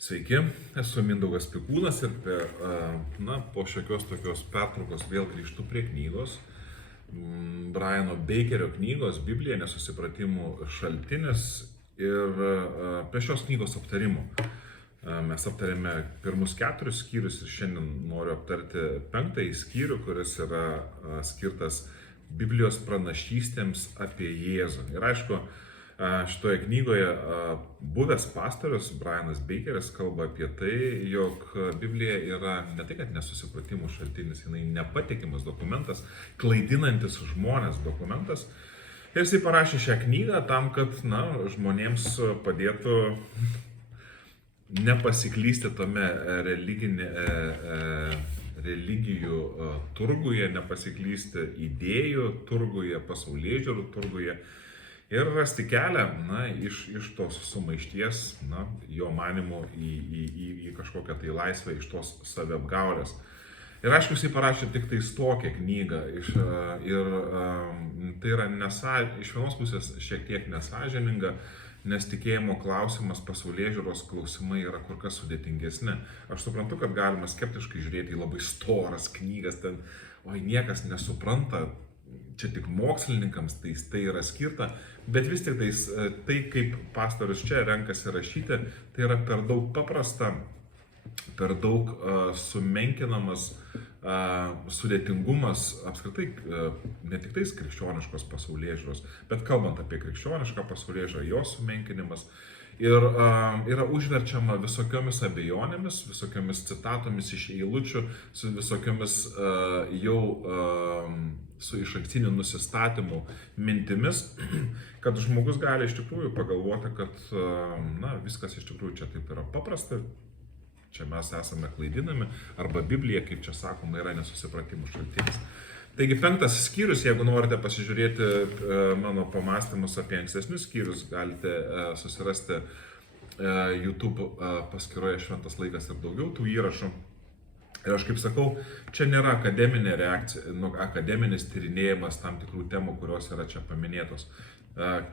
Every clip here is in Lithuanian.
Sveiki, esu Mindaugas Pikūnas ir po šiokios tokios pertraukos vėl grįžtu prie knygos. Briano Bakerio knygos Biblija nesusipratimų šaltinis ir prie šios knygos aptarimo. Mes aptarėme pirmus 4 skyrius ir šiandien noriu aptarti 5 skyrių, kuris yra skirtas Biblijos pranašystėms apie Jėzų. Ir aišku, šitoje knygoje buvęs pastorius Brianas Bakeris kalba apie tai, jog Biblija yra ne tai, kad nesusipratimų šaltinis, jinai nepatikimas dokumentas, klaidinantis žmonės dokumentas. Ir jisai parašė šią knygą tam, kad žmonėms padėtų nepasiklysti tame religijų turguje, nepasiklysti idėjų turguje, pasaulėžiūrų turguje. Ir rasti kelią iš tos sumaišties, jo manymu, į kažkokią tai laisvę, iš tos saviapgaulės. Ir aišku, jisai parašė tik tais tokią knygą. Ir tai yra iš vienos pusės šiek tiek nesąžininga, nes tikėjimo klausimas, pasaulėžiūros klausimai yra kur kas sudėtingesni. Aš suprantu, kad galima skeptiškai žiūrėti į labai storas knygas, ten, niekas nesupranta, čia tik mokslininkams tai yra skirta, bet vis tik tai kaip pastorius čia renkasi rašyti, tai yra per daug paprasta, per daug sumenkinamas sudėtingumas apskritai ne tik tais krikščioniškos pasaulėžiūros, bet kalbant apie krikščionišką pasaulėžiūrą, jos sumenkinimas ir yra užverčiama visokiomis abejonėmis, visokiomis citatomis iš eilučių, su visokiomis su išankstiniu nusistatymu mintimis, kad žmogus gali iš tikrųjų pagalvoti, kad viskas iš tikrųjų čia taip yra paprasta, čia mes esame klaidinami, arba Biblija, kaip čia sakoma, yra nesusipratimų šaltinis. Taigi 5 skyrius, jeigu norite pasižiūrėti mano pamąstymus apie ankstesnius skyrius, galite susirasti YouTube paskyroje Šventas laikas ir daugiau tų įrašų. Ir aš kaip sakau, čia nėra akademinė reakcija, akademinis tyrinėjimas tam tikrų temų, kurios yra čia paminėtos.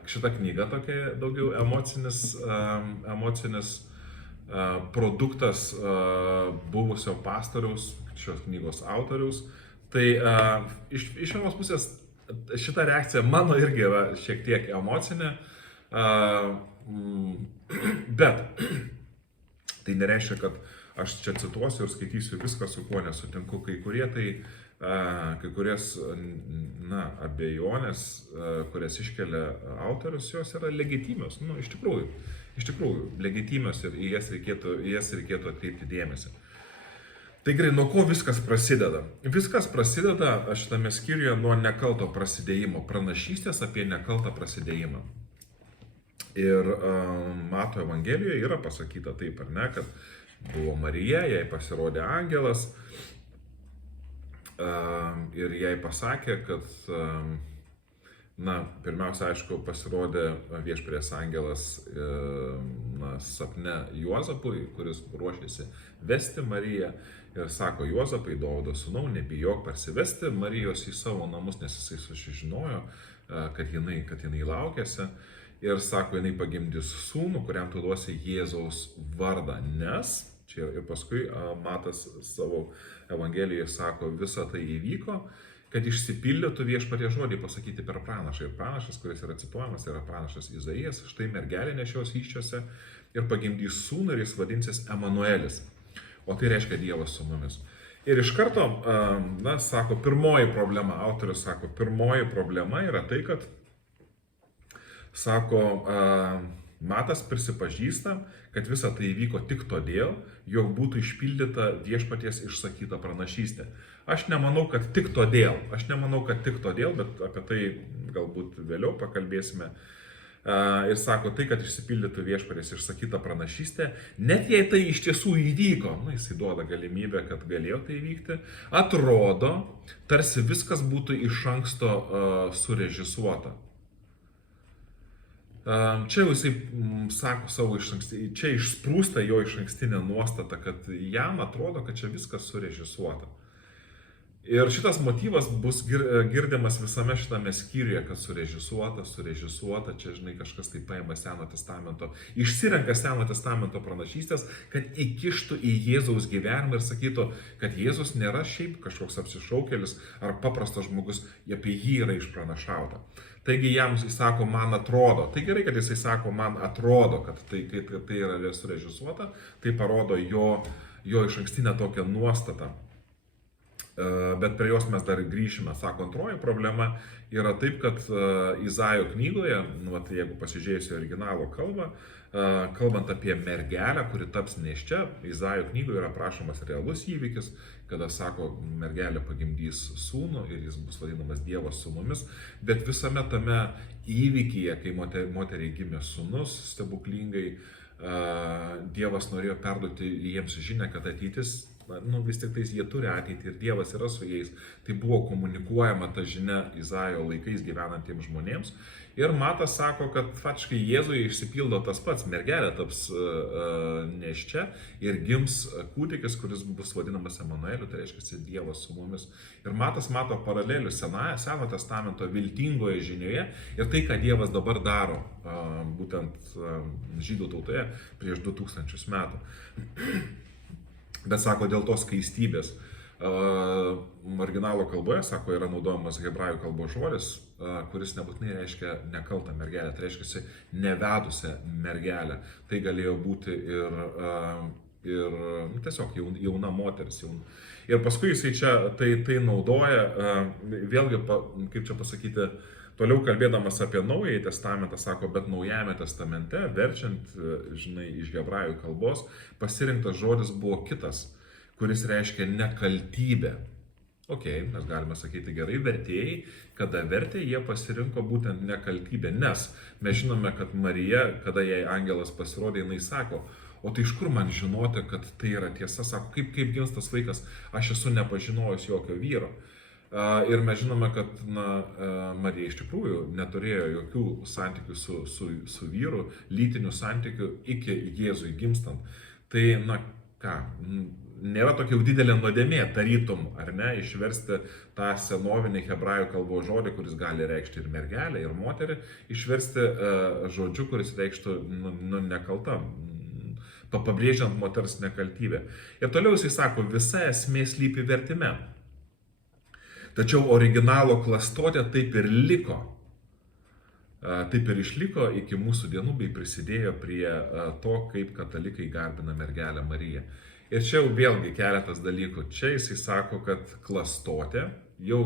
Šita knyga tokia daugiau emocinis produktas buvusio pastoriaus, šios knygos autoriaus. Tai iš vienos pusės šita reakcija mano irgi yra šiek tiek emocinė, bet tai nereiškia, kad aš čia cituosiu ir skaitysiu viską, su kuo nesutinku. Kai kurias abejonės, kurias iškelia autorius, jos yra legitimios, iš tikrųjų legitimios ir į jas reikėtų atkreipti dėmesį. Tai gerai, nuo ko viskas prasideda? Viskas prasideda šitame skyriuje nuo nekalto prasidėjimo, pranašystės apie nekaltą prasidėjimą. Ir Mato Evangelijoje yra pasakyta taip, ar ne, kad buvo Marija, jai pasirodė angelas ir jai pasakė, kad pirmiausia, aišku, pasirodė viešpaties angelas sapne Juozapui, kuris ruošėsi vesti Mariją ir sako: Juozapai, Dovydo sūnau, nebijok parsivesti Marijos į savo namus, nes jisai sužinojo, kad jinai laukiasi. Ir sako, jinai pagimdys sūnų, kuriam tu duosi Jėzaus vardą, nes, čia ir paskui Matas savo Evangelijoje sako, visa tai įvyko, kad išsipildytų viešpaties žodį pasakyti per pranašą. Ir pranašas, kuris yra cituojamas, yra pranašas Izaijas. Štai mergelė nešios įsčiose ir pagimdys sūnų ir jis vadinsis Emanuelis. O tai reiškia Dievas su mumis. Ir iš karto, sako, pirmoji problema, autorius sako, pirmoji problema yra tai, kad sako, Matas prisipažįsta, kad visa tai įvyko tik todėl, jog būtų išpildyta viešpaties išsakyta pranašystė. Aš nemanau, kad tik todėl, bet apie tai galbūt vėliau pakalbėsime. Ir sako, tai, kad išsipildytų viešpaties išsakyta pranašystė, net jei tai iš tiesų įvyko, jisai duoda galimybę, kad galėjo tai įvykti, atrodo, tarsi viskas būtų iš anksto surežisuota. Čia jau jisai sako savo čia išsprūsta jo išankstinė nuostata, kad jam atrodo, kad čia viskas surežisuota. Ir šitas motyvas bus girdimas visame šitame skyriuje, kad surežisuota, čia, žinai, kažkas tai paima Seno testamento, išsirenka Seno testamento pranašystės, kad įkištų į Jėzaus gyvenimą ir sakytų, kad Jėzus nėra šiaip kažkoks apsišaukėlis ar paprastas žmogus, apie jį yra išpranašauta. Taigi jam jis sako, man atrodo. Tai gerai, kad jisai sako, man atrodo, kad tai yra surežisuota, tai parodo jo išankstinę tokią nuostatą. Bet prie jos mes dar grįšime. Sako, antroji problema yra taip, kad Izaijo knygoje, jeigu pasižiūrėsiu originalo kalbą, kalbant apie mergelę, kuri taps nėščia, Izaijo knygoje yra prašomas realus įvykis, kada sako, mergelė pagimdys sūnų ir jis bus vadinamas Dievo sūnumis, bet visame tame įvykyje, kai moteriai gimė sūnus stebuklingai, Dievas norėjo perduoti jiems žinią, kad ateitis, vis tik tais jie turi ateitį ir Dievas yra su jais. Tai buvo komunikuojama ta žinia Izaijo laikais gyvenantiems žmonėms. Ir Matas sako, kad faktiškai Jėzuje išsipildo tas pats, mergelė taps nėščia ir gims kūdikis, kuris bus vadinamas Emanueliu, tai reiškia Dievas su mumis. Ir Matas mato paralelių Seno testamento viltingoje žinioje ir tai, ką Dievas dabar daro, būtent žydų tautoje prieš 2000 metų. Bet sako, dėl tos skaistybės. Originalo kalboje, sako, yra naudojamas hebrajų kalbos žodis, kuris nebūtinai reiškia nekaltą mergelę, tai reiškia nevedusią mergelę. Tai galėjo būti ir tiesiog jauna moteris. Ir paskui jisai čia tai naudoja, vėlgi, kaip čia pasakyti, toliau kalbėdamas apie Naująjį testamentą, sako, bet Naujajame testamente, verčiant, žinai, iš hebrajų kalbos, pasirinktas žodis buvo kitas, kuris reiškia nekaltybę. Mes galime sakyti gerai, vertėjai, kada vertė, jie pasirinko būtent nekaltybę, nes mes žinome, kad Marija, kada jai angelas pasirodė, jinai sako, o tai iš kur man žinoti, kad tai yra tiesa, sako, kaip gims tas vaikas, aš esu nepažinojęs jokio vyro. Ir mes žinome, kad Marija iš tikrųjų neturėjo jokių santykių su vyru, lytinių santykių iki Jėzui gimstant. Tai, nėra tokia jau didelė nuodėmė, tarytum, ar ne, išversti tą senovinį hebrajų kalbos žodį, kuris gali reikšti ir mergelę, ir moterį, išversti žodžiu, kuris reikštų nekalta, pabrėžiant moters nekaltybę. Ir toliau jisai sako, visa esmė slypi vertime. Tačiau originalo klastotė taip ir liko. Taip ir išliko iki mūsų dienų bei prisidėjo prie to, kaip katalikai garbina mergelę Mariją. Ir čia jau vėlgi keletas dalykų. Čia jisai sako, kad klastotė jau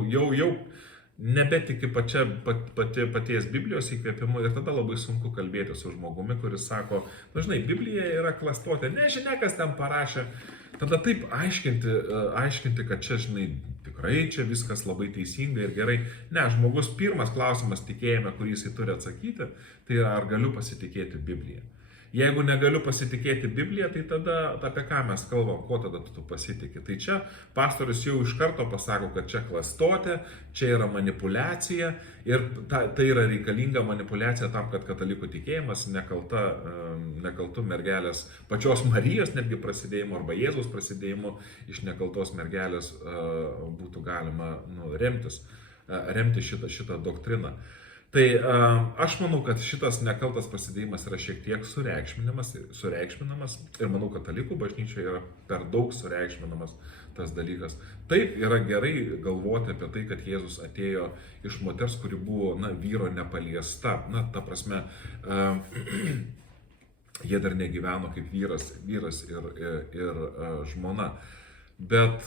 nebetiki paties Biblijos įkvėpimu ir tada labai sunku kalbėti su žmogumi, kuris sako, žinai, Biblija yra klastotė, nežinia, kas ten parašė. Tada taip aiškinti, kad čia, žinai, tikrai čia viskas labai teisinga ir gerai. Ne, žmogus pirmas klausimas tikėjime, kurį jisai turi atsakyti, tai yra, ar galiu pasitikėti Bibliją. Jeigu negaliu pasitikėti Bibliją, tai tada apie ką mes kalbam, ko tada tu pasitikė. Tai čia pastorius jau iš karto pasako, kad čia klastotė, čia yra manipulacija ir tai yra reikalinga manipulacija tam, kad katalikų tikėjimas nekaltų mergelės, pačios Marijos netgi prasidėjimu arba Jėzaus prasidėjimu iš nekaltos mergelės būtų galima remti šitą doktriną. Tai aš manau, kad šitas nekaltas prasidėjimas yra šiek tiek sureikšminamas ir manau, kad katalikų bažnyčioje yra per daug sureikšminamas tas dalykas. Taip, yra gerai galvoti apie tai, kad Jėzus atėjo iš moters, kuri buvo, vyro nepaliesta. Ta prasme, jie dar negyveno kaip vyras ir žmona. Bet,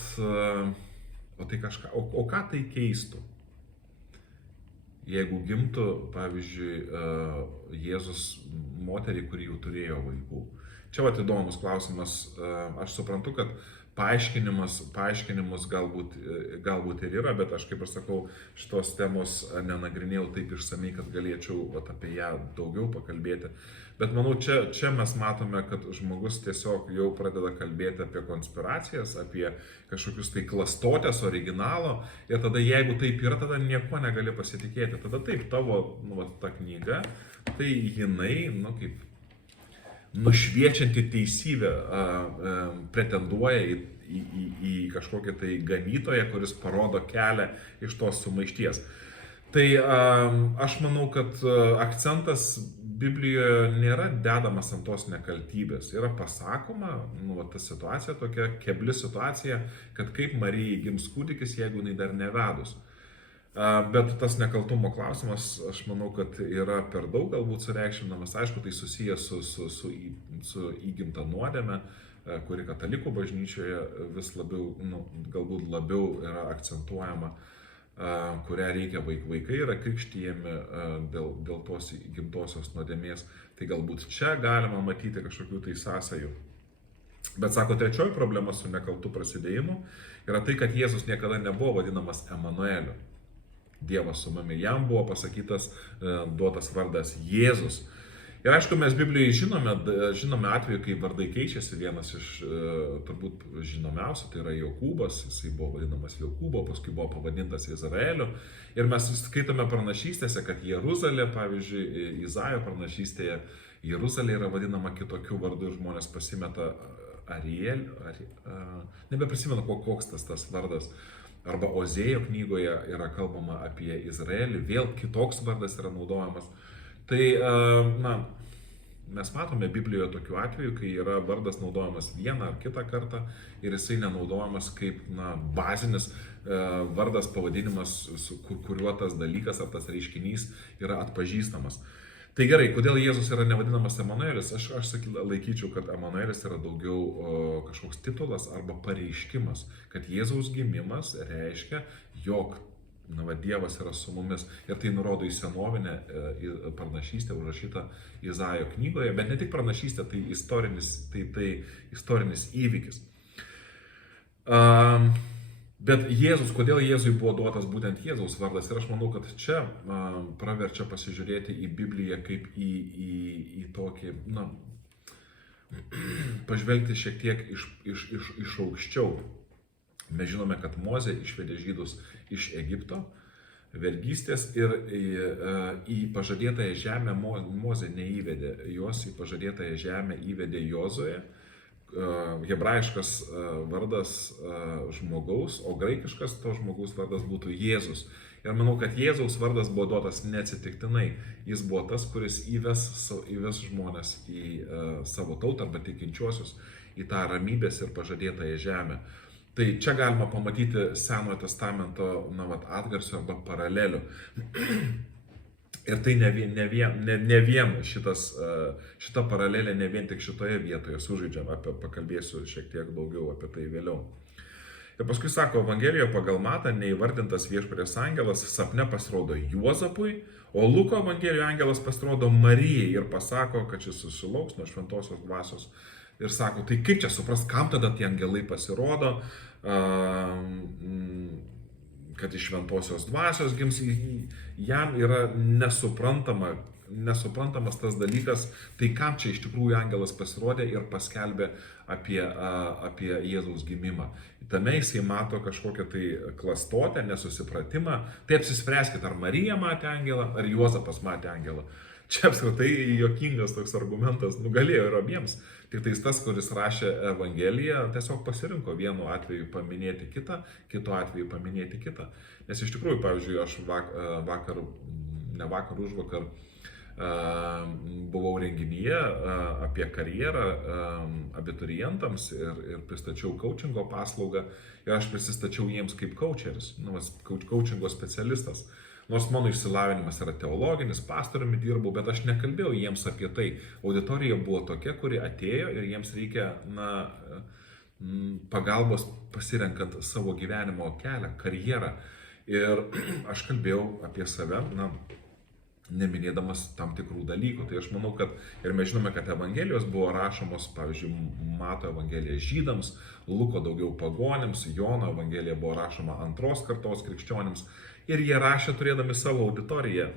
o ką tai keistų? Jeigu gimtų, pavyzdžiui, Jėzus moteriai, kuri jau turėjo vaikų. Čia įdomus klausimas. Aš suprantu, kad paaiškinimus galbūt ir yra, bet aš, kaip ir sakau, šitos temos nenagrinėjau taip išsamei, kad galėčiau apie ją daugiau pakalbėti. Bet manau, čia mes matome, kad žmogus tiesiog jau pradeda kalbėti apie konspiracijas, apie kažkokius tai klastotės originalo ir tada jeigu taip yra, tada nieko negali pasitikėti. Tada taip, tavo ta knyga, tai jinai, nušviečianti teisybė pretenduoja į kažkokį tai ganytoją, kuris parodo kelią iš tos sumaišties. Tai aš manau, kad akcentas Biblijoje nėra dedamas ant tos nekaltybės. Yra pasakoma, ta situacija tokia kebli situacija, kad kaip Marijai gims kūdikis, jeigu jinai dar nevedus. Bet tas nekaltumo klausimas, aš manau, kad yra per daug galbūt sureikšminamas. Aišku, tai susijęs su įgimta nuodėme, kuri katalikų bažnyčioje vis labiau, galbūt labiau yra akcentuojama, kurią reikia vaikai yra krikštijami dėl tos įgimtosios nuodėmės. Tai galbūt čia galima matyti kažkokių tai sąsajų. Bet sako, trečioji problema su nekaltu prasidėjimu yra tai, kad Jėzus niekada nebuvo vadinamas Emanueliu. Dievas su mumis. Jam buvo pasakytas, duotas vardas Jėzus. Ir aišku, mes Biblijoje žinome atveju, kai vardai keičiasi. Vienas iš turbūt žinomiausių, tai yra Jokūbas. Jisai buvo vadinamas Jokūbo, paskui buvo pavadintas Izraeliu. Ir mes skaitome pranašystėse, kad Jeruzalė, pavyzdžiui, Izaijo pranašystėje, Jeruzalė yra vadinama kitokiu vardu ir žmonės pasimeta Ariel, nebeprisimenu, koks tas vardas. Arba Ozėjo knygoje yra kalbama apie Izraelį, vėl kitoks vardas yra naudojamas. Tai, mes matome Biblijoje tokiu atveju, kai yra vardas naudojamas vieną ar kitą kartą ir jisai nenaudojamas kaip, bazinis vardas, pavadinimas, su kuriuo tas dalykas ar tas reiškinys yra atpažįstamas. Tai gerai, kodėl Jėzus yra nevadinamas Emanuelis? Aš laikyčiau, kad Emanuelis yra daugiau kažkoks titulas arba pareiškimas, kad Jėzaus gimimas reiškia, jog Dievas yra su mumis. Ir tai nurodo į senovinę pranašystę užrašytą Izaijo knygoje, bet ne tik pranašystė, tai istorinis įvykis. Bet Jėzus, kodėl Jėzui buvo duotas būtent Jėzaus vardas? Ir aš manau, kad čia praverčia pasižiūrėti į Bibliją kaip į tokį, pažvelgti šiek tiek iš aukščiau. Mes žinome, kad Mozė išvedė žydus iš Egipto vergystės ir į pažadėtąją žemę Mozė neįvedė. Jos į pažadėtąją žemę įvedė Jozuė. Hebrajiškas vardas žmogaus, o graikiškas to žmogaus vardas būtų Jėzus. Ir manau, kad Jėzaus vardas buvo duotas neatsitiktinai. Jis buvo tas, kuris įves žmonės į savo tautą arba tikinčiuosius į tą ramybės ir pažadėtąją žemę. Tai čia galima pamatyti Senojo testamento atgarsių arba paralelių. Ir tai ne vien šita paralelė, ne vien tik šitoje vietoje sužaidžiam, pakalbėsiu šiek tiek daugiau apie tai vėliau. Ir paskui sako, Evangelijoje pagal Matą neįvardintas viešpaties angelas sapne pasirodo Juozapui, o Luko Evangelijoje angelas pasirodo Marijai ir pasako, kad šis susilauks nuo šventosios dvasios. Ir sako, tai kaip čia suprast, kam tada tie angelai pasirodo, kad iš šventosios dvasios gims, jam yra nesuprantamas tas dalykas, tai kam čia iš tikrųjų angelas pasirodė ir paskelbė apie Jėzaus gimimą. Tame jisai mato kažkokią tai klastotę, nesusipratimą, tai apsispręskit, ar Marija matė angelą, ar Juozapas matė angelą. Čia apskritai juokingas toks argumentas, galėjo ir abiems. Tik tai tas, kuris rašė Evangeliją, tiesiog pasirinko vienu atveju paminėti kitą, kitu atveju paminėti kitą. Nes iš tikrųjų, pavyzdžiui, aš užvakar buvau renginyje apie karjerą abiturientams ir pristačiau coachingo paslaugą ir aš prisistačiau jiems kaip coacheris, coachingo specialistas. Nors mano išsilavinimas yra teologinis, pastoriumi dirbau, bet aš nekalbėjau jiems apie tai. Auditorija buvo tokia, kuri atėjo ir jiems reikia pagalbos pasirenkant savo gyvenimo kelią, karjerą. Ir aš kalbėjau apie save, neminėdamas tam tikrų dalykų. Tai aš manau, kad ir mes žinome, kad Evangelijos buvo rašomos, pavyzdžiui, Mato Evangelija žydams, Luko daugiau pagonims, Jono Evangelija buvo rašoma antros kartos krikščionims. Ir jie rašė turėdami savo auditoriją,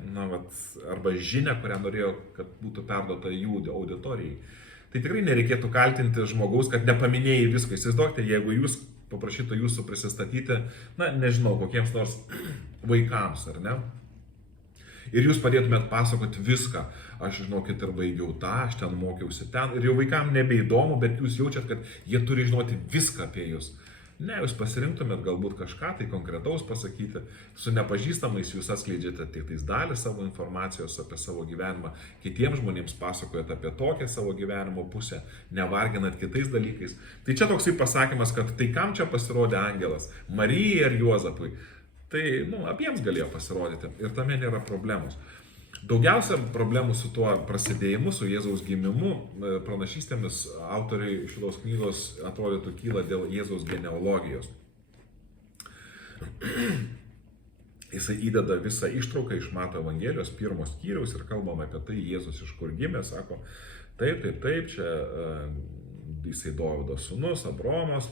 arba žinią, kurią norėjo, kad būtų perduota jų auditorijai. Tai tikrai nereikėtų kaltinti žmogaus, kad nepaminėjai visko. Įsivaizduokite, jeigu jūs paprašytų jūsų prisistatyti, nežinau, kokiems nors vaikams, ar ne? Ir jūs padėtumėt pasakoti viską. Aš žinokit ir baigiau tą, aš ten mokiausi ten. Ir jau vaikam nebeįdomu, bet jūs jaučiat, kad jie turi žinoti viską apie jūs. Ne, jūs pasirinktumėt galbūt kažką tai konkretaus pasakyti, su nepažįstamais jūs atskleidžiate tik tais dalį savo informacijos apie savo gyvenimą, kitiems žmonėms pasakojate apie tokią savo gyvenimo pusę, nevarginat kitais dalykais. Tai čia toksai pasakymas, kad tai kam čia pasirodė angelas, Marijai ar Juozapui, tai abiems galėjo pasirodyti ir tame nėra problemos. Daugiausia problemų su tuo prasidėjimu, su Jėzaus gimimu, pranašystėmis autoriai šitos knygos atrodytų kyla dėl Jėzaus genealogijos. Jisai įdeda visą ištrauką iš Mato Evangelijos 1 skyriaus ir kalbama apie tai, Jėzus iš kur gimė, sako, taip, čia jisai Dovydo sūnus, Abraomas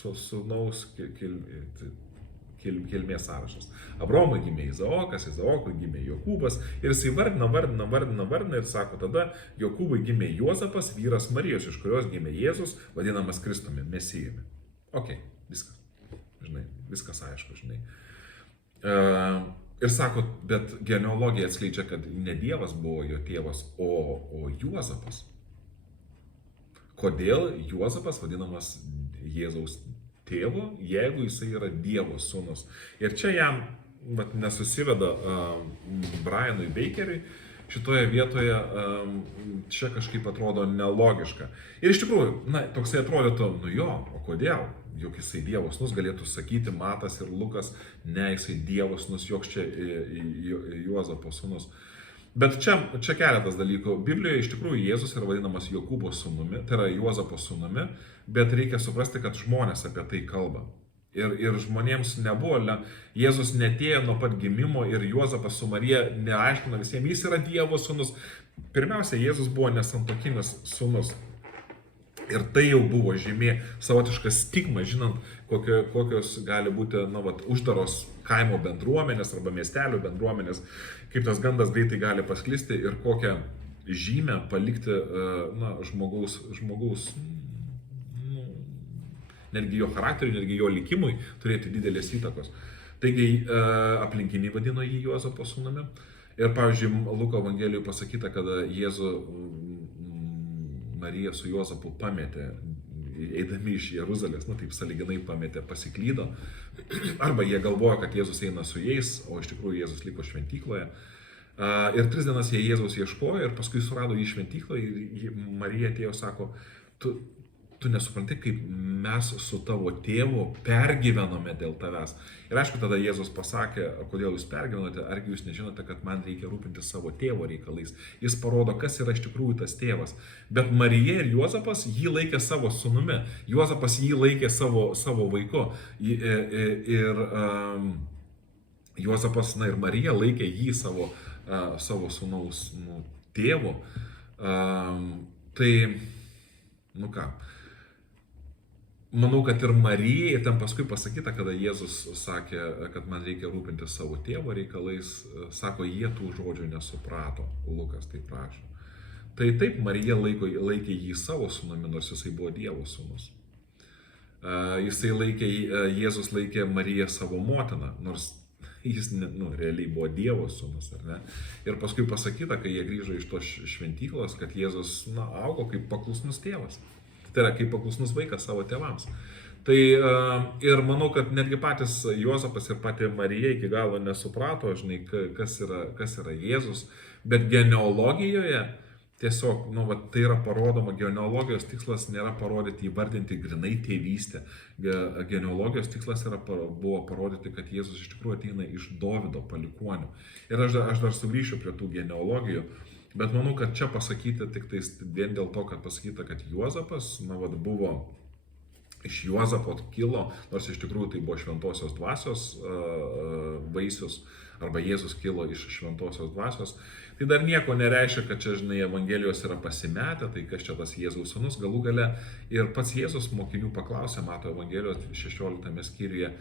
sūnaus kilmės sąrašas. Abraomui gimė Izaokas, Izaokui gimė Jokūbas ir jisai vardina ir sako, tada Jokūbui gimė Juozapas, vyras Marijos, iš kurios gimė Jėzus, vadinamas Kristumi, Mesijumi. Ok, viskas. Žinai, viskas aišku, žinai. Ir sako, bet genealogija atskleidžia, kad ne Dievas buvo jo tėvas, o Juozapas. Kodėl Juozapas vadinamas Jėzaus tėvu, jeigu jisai yra Dievo sūnus. Ir čia jam nesusiveda Brianui Bakeriui, šitoje vietoje čia kažkaip atrodo nelogiška. Ir iš tikrųjų, toksai atrodytų, o kodėl? Juk jisai Dievo sūnus, galėtų sakyti Matas ir Lukas, ne, jisai Dievo sūnus, joks čia Juozapo sūnus. Bet čia keletas dalykų. Biblijoje iš tikrųjų Jėzus yra vadinamas Jokūbo sūnumi, tai yra Juozapo sūnumi, bet reikia suprasti, kad žmonės apie tai kalba. Ir žmonėms nebuvo, Jėzus netėjo nuo pat gimimo ir Juozapas su Marija neaiškina visiems, jis yra Dievo sūnus. Pirmiausia, Jėzus buvo nesantuokinis sūnus. Ir tai jau buvo žymė, savotiška stigma, žinant, kokios gali būti uždaros kaimo bendruomenės arba miestelių bendruomenės, kaip tas gandas greitai gali pasklisti ir kokią žymę palikti žmogaus netgi jo charakteriui, netgi jo likimui turėti didelės įtakos. Taigi aplinkiniai vadino jį Juozapo sūnumi. Ir pavyzdžiui, Luko Evangelijoje pasakyta, kada Jėzų Marija su Juozapu pametė, eidami iš Jeruzalės, taip sąlyginai pametė, pasiklydo. Arba jie galvojo, kad Jėzus eina su jais, o iš tikrųjų Jėzus liko šventykloje. Ir 3 dienas jie Jėzaus ieškojo ir paskui surado jį šventykloje ir Marija atėjo, sako, tu nesupranti, kaip mes su tavo tėvu pergyvenome dėl tavęs. Ir aišku, tada Jėzus pasakė, kodėl jūs pergyvenote, argi jūs nežinote, kad man reikia rūpintis savo tėvo reikalais. Jis parodo, kas yra iš tikrųjų tas tėvas. Bet Marija ir Juozapas jį laikė savo sūnumi, Juozapas jį laikė savo vaiku. Ir Juozapas ir Marija laikė jį savo sūnaus tėvu. Tai, ką? Manau, kad ir Marijai, ten paskui pasakyta, kada Jėzus sakė, kad man reikia rūpinti savo tėvo reikalais, sako, jie tų žodžių nesuprato, Lukas taip rašo. Tai taip, Marija laikė jį savo sūnumi, nors jisai buvo Dievo sūnus. Jėzus laikė Mariją savo motiną, nors jis realiai buvo Dievo sūnus, ar ne? Ir paskui pasakyta, kai jie grįžo iš tos šventyklos, kad Jėzus augo kaip paklusnus tėvas. Tai yra kaip paklusnus vaikas savo tėvams. Tai ir manau, kad netgi patys Juozapas ir pati Marija iki galo nesuprato, žinai, kas yra Jėzus, bet genealogijoje tiesiog, tai yra parodoma, genealogijos tikslas nėra parodyti, įvardinti grinai tėvystę. Genealogijos tikslas buvo parodyti, kad Jėzus iš tikrųjų ateina iš Dovydo palikuonių. Ir aš dar sugrįšiu prie tų genealogijų. Bet manau, kad čia pasakyti tik tais vien dėl to, kad pasakyta, kad Juozapas, buvo iš Juozapo kilo, nors iš tikrųjų tai buvo šventosios dvasios vaisius, arba Jėzus kilo iš šventosios dvasios. Tai dar nieko nereiškia, kad čia, žinai, Evangelijos yra pasimetę, tai kas čia tas Jėzaus sūnus, galų gale ir pats Jėzus mokinių paklausė, Mato Evangelijos 16 skyriuje,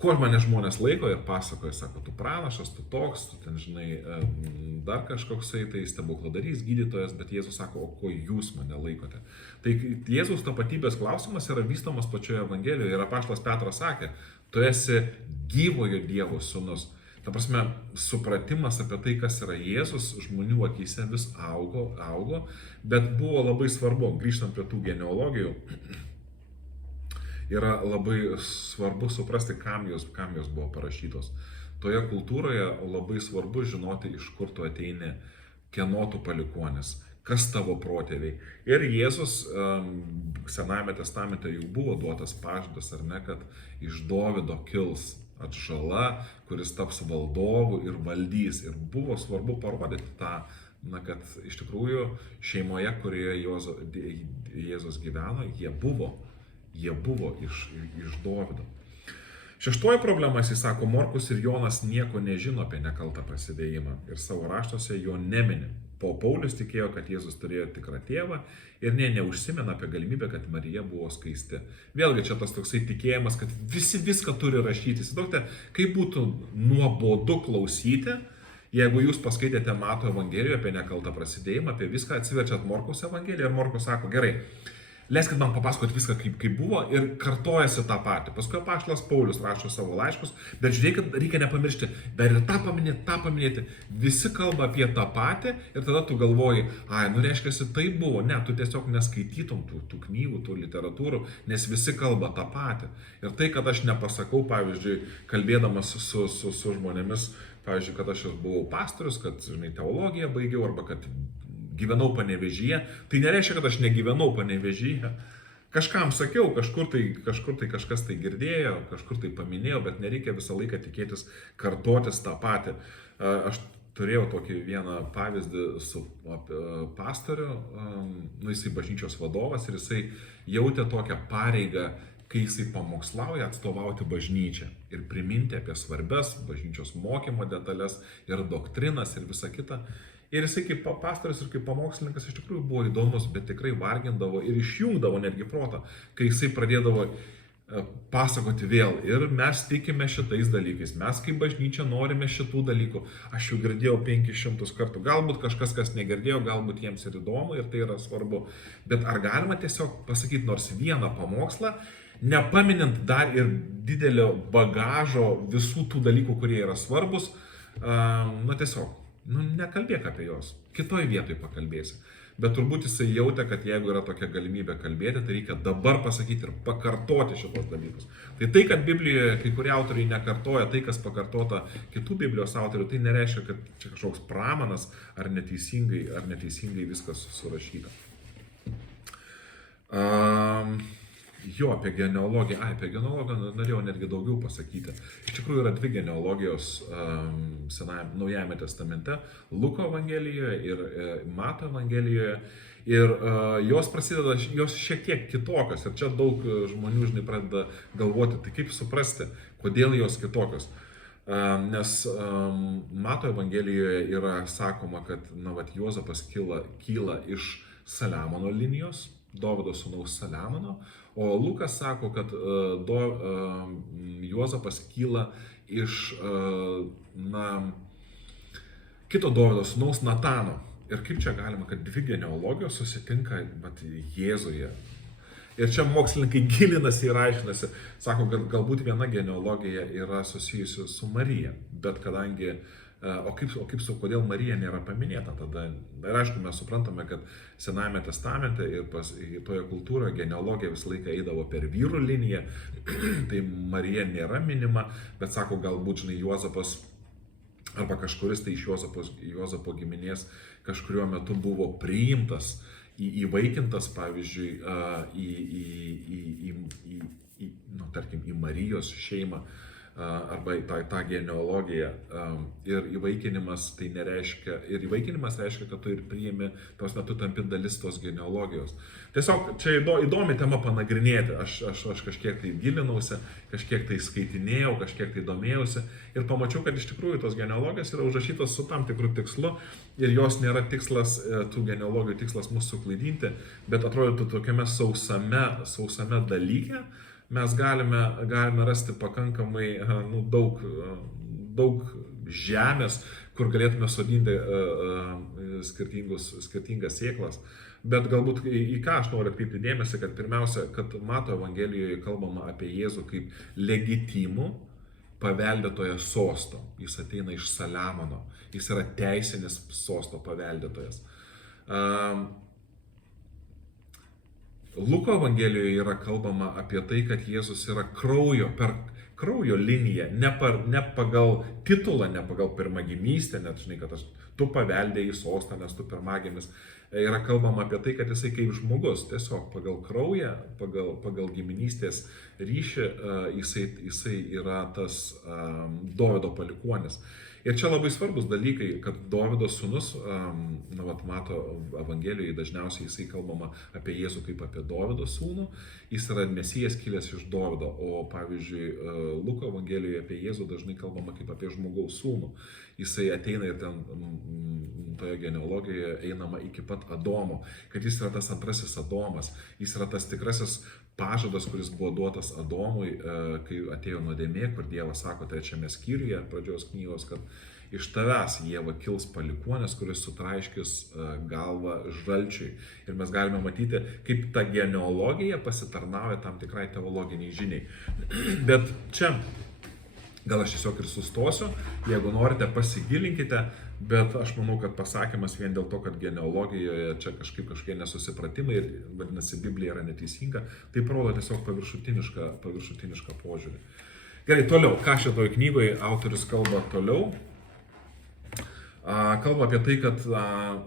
kuo mane žmonės laiko ir pasakoja, sako, tu pranašas, tu toks, tu ten, žinai, dar kažkoksai, tai stebukladarys, gydytojas, bet Jėzus sako, o ko jūs mane laikote? Tai Jėzaus tapatybės klausimas yra vystomas pačioje Evangelijoje ir apaštalas Petras sakė, tu esi gyvojo Dievo sūnus. Ta prasme, supratimas apie tai, kas yra Jėzus, žmonių akyse vis augo, bet buvo labai svarbu, grįžtant prie tų genealogijų, yra labai svarbu suprasti, kam jos buvo parašytos. Toje kultūroje labai svarbu žinoti, iš kur tu ateini, kieno tu palikuonis, kas tavo protėviai. Ir Jėzus Senajame testamente jau buvo duotas pažadas, ar ne, kad iš Dovydo kils atžala, kuris taps valdovu ir valdys. Ir buvo svarbu parodyti tą, kad iš tikrųjų šeimoje, kurioje Jėzus gyveno, jie buvo iš Dovydo. Šeštoji problema, jis sako, Morkus ir Jonas nieko nežino apie nekaltą prasidėjimą ir savo raštuose jo nemini. Paulius tikėjo, kad Jėzus turėjo tikrą tėvą ir neužsimena apie galimybę, kad Marija buvo skaisti. Vėlgi čia tas toksai tikėjimas, kad visi viską turi rašyti. Įsivaizduokite, kaip būtų nuobodu klausyti, jeigu jūs paskaitėte Mato Evangelijoje apie nekaltą prasidėjimą, apie viską, atsiverčiat Morkaus Evangeliją ir Morkus sako, gerai, leiskit man papasakoti viską, kaip buvo, ir kartojasi tą patį. Paskui apaštalas Paulius rašo savo laiškus, bet žiūrėkit, reikia nepamiršti, dar ir tą paminėti. Visi kalba apie tą patį ir tada tu galvoji, reiškia, tai buvo. Ne, tu tiesiog neskaitytum tų knygų, tų literatūrų, nes visi kalba tą patį. Ir tai, kad aš nepasakau, pavyzdžiui, kalbėdamas su žmonėmis, pavyzdžiui, kad aš buvau pastorius, kad, teologiją baigiau, arba kad gyvenau Panevėžyje, tai nereiškia, kad aš negyvenau Panevėžyje. Kažkam sakiau, kažkur tai kažkas tai girdėjo, kažkur tai paminėjau, bet nereikia visą laiką tikėtis kartotis tą patį. Aš turėjau tokį vieną pavyzdį su pastoriu, jisai bažnyčios vadovas ir jisai jautė tokią pareigą, kai jisai pamokslauja, atstovauti bažnyčią ir priminti apie svarbias bažnyčios mokymo detalės ir doktrinas ir visa kita. Ir jisai kaip pastorius ir kaip pamokslininkas iš tikrųjų buvo įdomus, bet tikrai vargindavo ir išjungdavo netgi protą, kai jisai pradėdavo pasakoti vėl. Ir mes tikime šitais dalykais, mes kaip bažnyčia norime šitų dalykų. Aš jau girdėjau 500 kartų, galbūt kažkas, kas negirdėjo, galbūt jiems ir įdomu ir tai yra svarbu. Bet ar galima tiesiog pasakyti nors vieną pamokslą, nepaminint dar ir didelio bagažo visų tų dalykų, kurie yra svarbus, tiesiog. Nekalbėk apie juos, kitoj vietoj pakalbėsi. Bet turbūt jisai jautė, kad jeigu yra tokia galimybė kalbėti, tai reikia dabar pasakyti ir pakartoti šitos dalykus. Tai, kad Biblijoje kai kurie autoriai nekartoja tai, kas pakartota kitų Biblijos autorių, tai nereiškia, kad čia kažkoks pramanas ar neteisingai viskas surašyta. Apie genealogiją. Apie genealogiją norėjau netgi daugiau pasakyti. Iš tikrųjų yra dvi genealogijos Naujajame testamente, Luko Evangelijoje ir Mato Evangelijoje. Ir jos prasideda, jos šiek tiek kitokios. Ir čia daug žmonių, pradeda galvoti, tai kaip suprasti, kodėl jos kitokios. Nes Mato Evangelijoje yra sakoma, kad Juozapas kyla iš Saliamono linijos, Dovydo sūnaus Saliamono, o Lukas sako, kad Juozapas kyla iš kito Dovydo sūnaus Natano. Ir kaip čia galima, kad dvi genealogijos susitinka Jėzuje. Ir čia mokslininkai gilinasi ir aiškinasi, sako, kad galbūt viena genealogija yra susijusi su Marija, bet kadangi kodėl Marija nėra paminėta tada. Ir aišku, mes suprantame, kad Senajame testamente ir toje kultūroje genealogija visą laiką eidavo per vyrų liniją, tai Marija nėra minima, bet sako, galbūt, Juozapas arba kažkuris tai iš Juozapo giminės kažkuriuo metu buvo priimtas, įvaikintas, pavyzdžiui, tarkim, į Marijos šeimą, arba tą genealogiją. Ir įvaikinimas reiškia, kad tu ir priimi, tos metu tampi dalis tos genealogijos. Tiesiog čia įdomi tema panagrinėti. Aš kažkiek tai gilinausi, kažkiek tai skaitinėjau, kažkiek tai domėjausi ir pamačiau, kad iš tikrųjų tos genealogijos yra užrašytos su tam tikru tikslu ir jos nėra tikslas, tų genealogijų tikslas mūsų suklaidinti, bet atrodytų tokiame sausame dalyke mes galime rasti pakankamai daug žemės, kur galėtume sodinti skirtingas sėklas. Bet galbūt į ką aš noriu atkreipti dėmesį, kad pirmiausia, kad Mato Evangelijoje kalbama apie Jėzų kaip legitimų paveldėtojas sosto. Jis ateina iš Saliamono. Jis yra teisinis sosto paveldėtojas. Luko Evangelijoje yra kalbama apie tai, kad Jėzus yra per kraujo liniją, ne pagal titulą, ne pagal pirmagimystę, net žinai, kad tu paveldėjai sostą, nes tu pirmagimis. Yra kalbama apie tai, kad jisai kaip žmogus, tiesiog pagal kraują, pagal giminystės ryšį, jisai yra tas Dovydo palikuonis. Ir čia labai svarbus dalykai, kad Dovydo sūnus, mato Evangelijoje dažniausiai jisai kalbama apie Jėzų kaip apie Dovydo sūnų, jis yra Mesijas kilęs iš Dovydo, o pavyzdžiui Luko Evangelijoje apie Jėzų dažnai kalbama kaip apie žmogaus sūnų. Jisai ateina ir ten toje genealogijoje einama iki pat Adomo, kad jis yra tas antrasis Adomas, jis yra tas tikrasis pažadas, kuris buvo duotas Adomui, kai atėjo nuodėmė, kur Dievas sako 3 skyriuje pradžios knygos, kad iš tavęs Ieva kils palikuonis, kuris sutraiškis galvą žalčiui. Ir mes galime matyti, kaip ta genealogija pasitarnauja tam tikrai teologiniai žiniai. Bet čia gal aš tiesiog ir sustosiu, jeigu norite pasigilinkite, bet aš manau, kad pasakymas vien dėl to, kad genealogijoje čia kažkokie nesusipratimai ir vadinasi Biblija yra neteisinga, tai parodo tiesiog paviršutinišką požiūrį. Gerai, toliau, ką šitoje knygoje autorius kalba toliau? Kalba apie tai, kad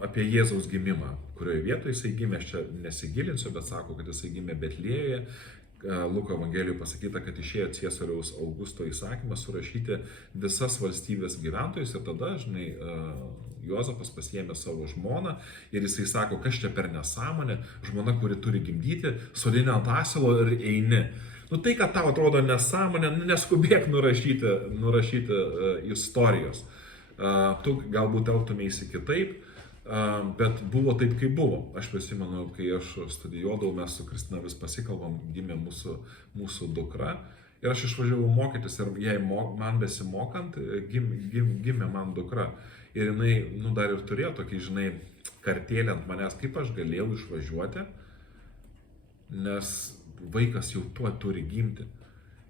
apie Jėzaus gimimą, kurioje vietoje jisai gimė, aš čia nesigilinsiu, bet sako, kad jisai gimė Betlėjuje. Luko Evangelijoje pasakyta, kad išėjo Ciesoriaus Augusto įsakymas surašyti visas valstybės gyventojus ir tada, žinai, Juozapas pasiėmė savo žmoną ir jisai sako, kas čia per nesąmonė, žmona, kuri turi gimdyti, sodini ant asilo ir eini. Nu tai, kad tau atrodo nesąmonė, neskubėk nurašyti istorijos. Tu galbūt elgtumėsi kitaip. Bet buvo taip, kaip buvo. Aš prisimenu, kai aš studijuodavau, mes su Kristina vis pasikalbam, gimė mūsų dukra ir aš išvažiavau mokytis ir jai man besimokant, gimė man dukra. Ir jinai, dar ir turėjo tokį, žinai, kartėlį ant manęs, kaip aš galėjau išvažiuoti, nes vaikas jau tuo turi gimti.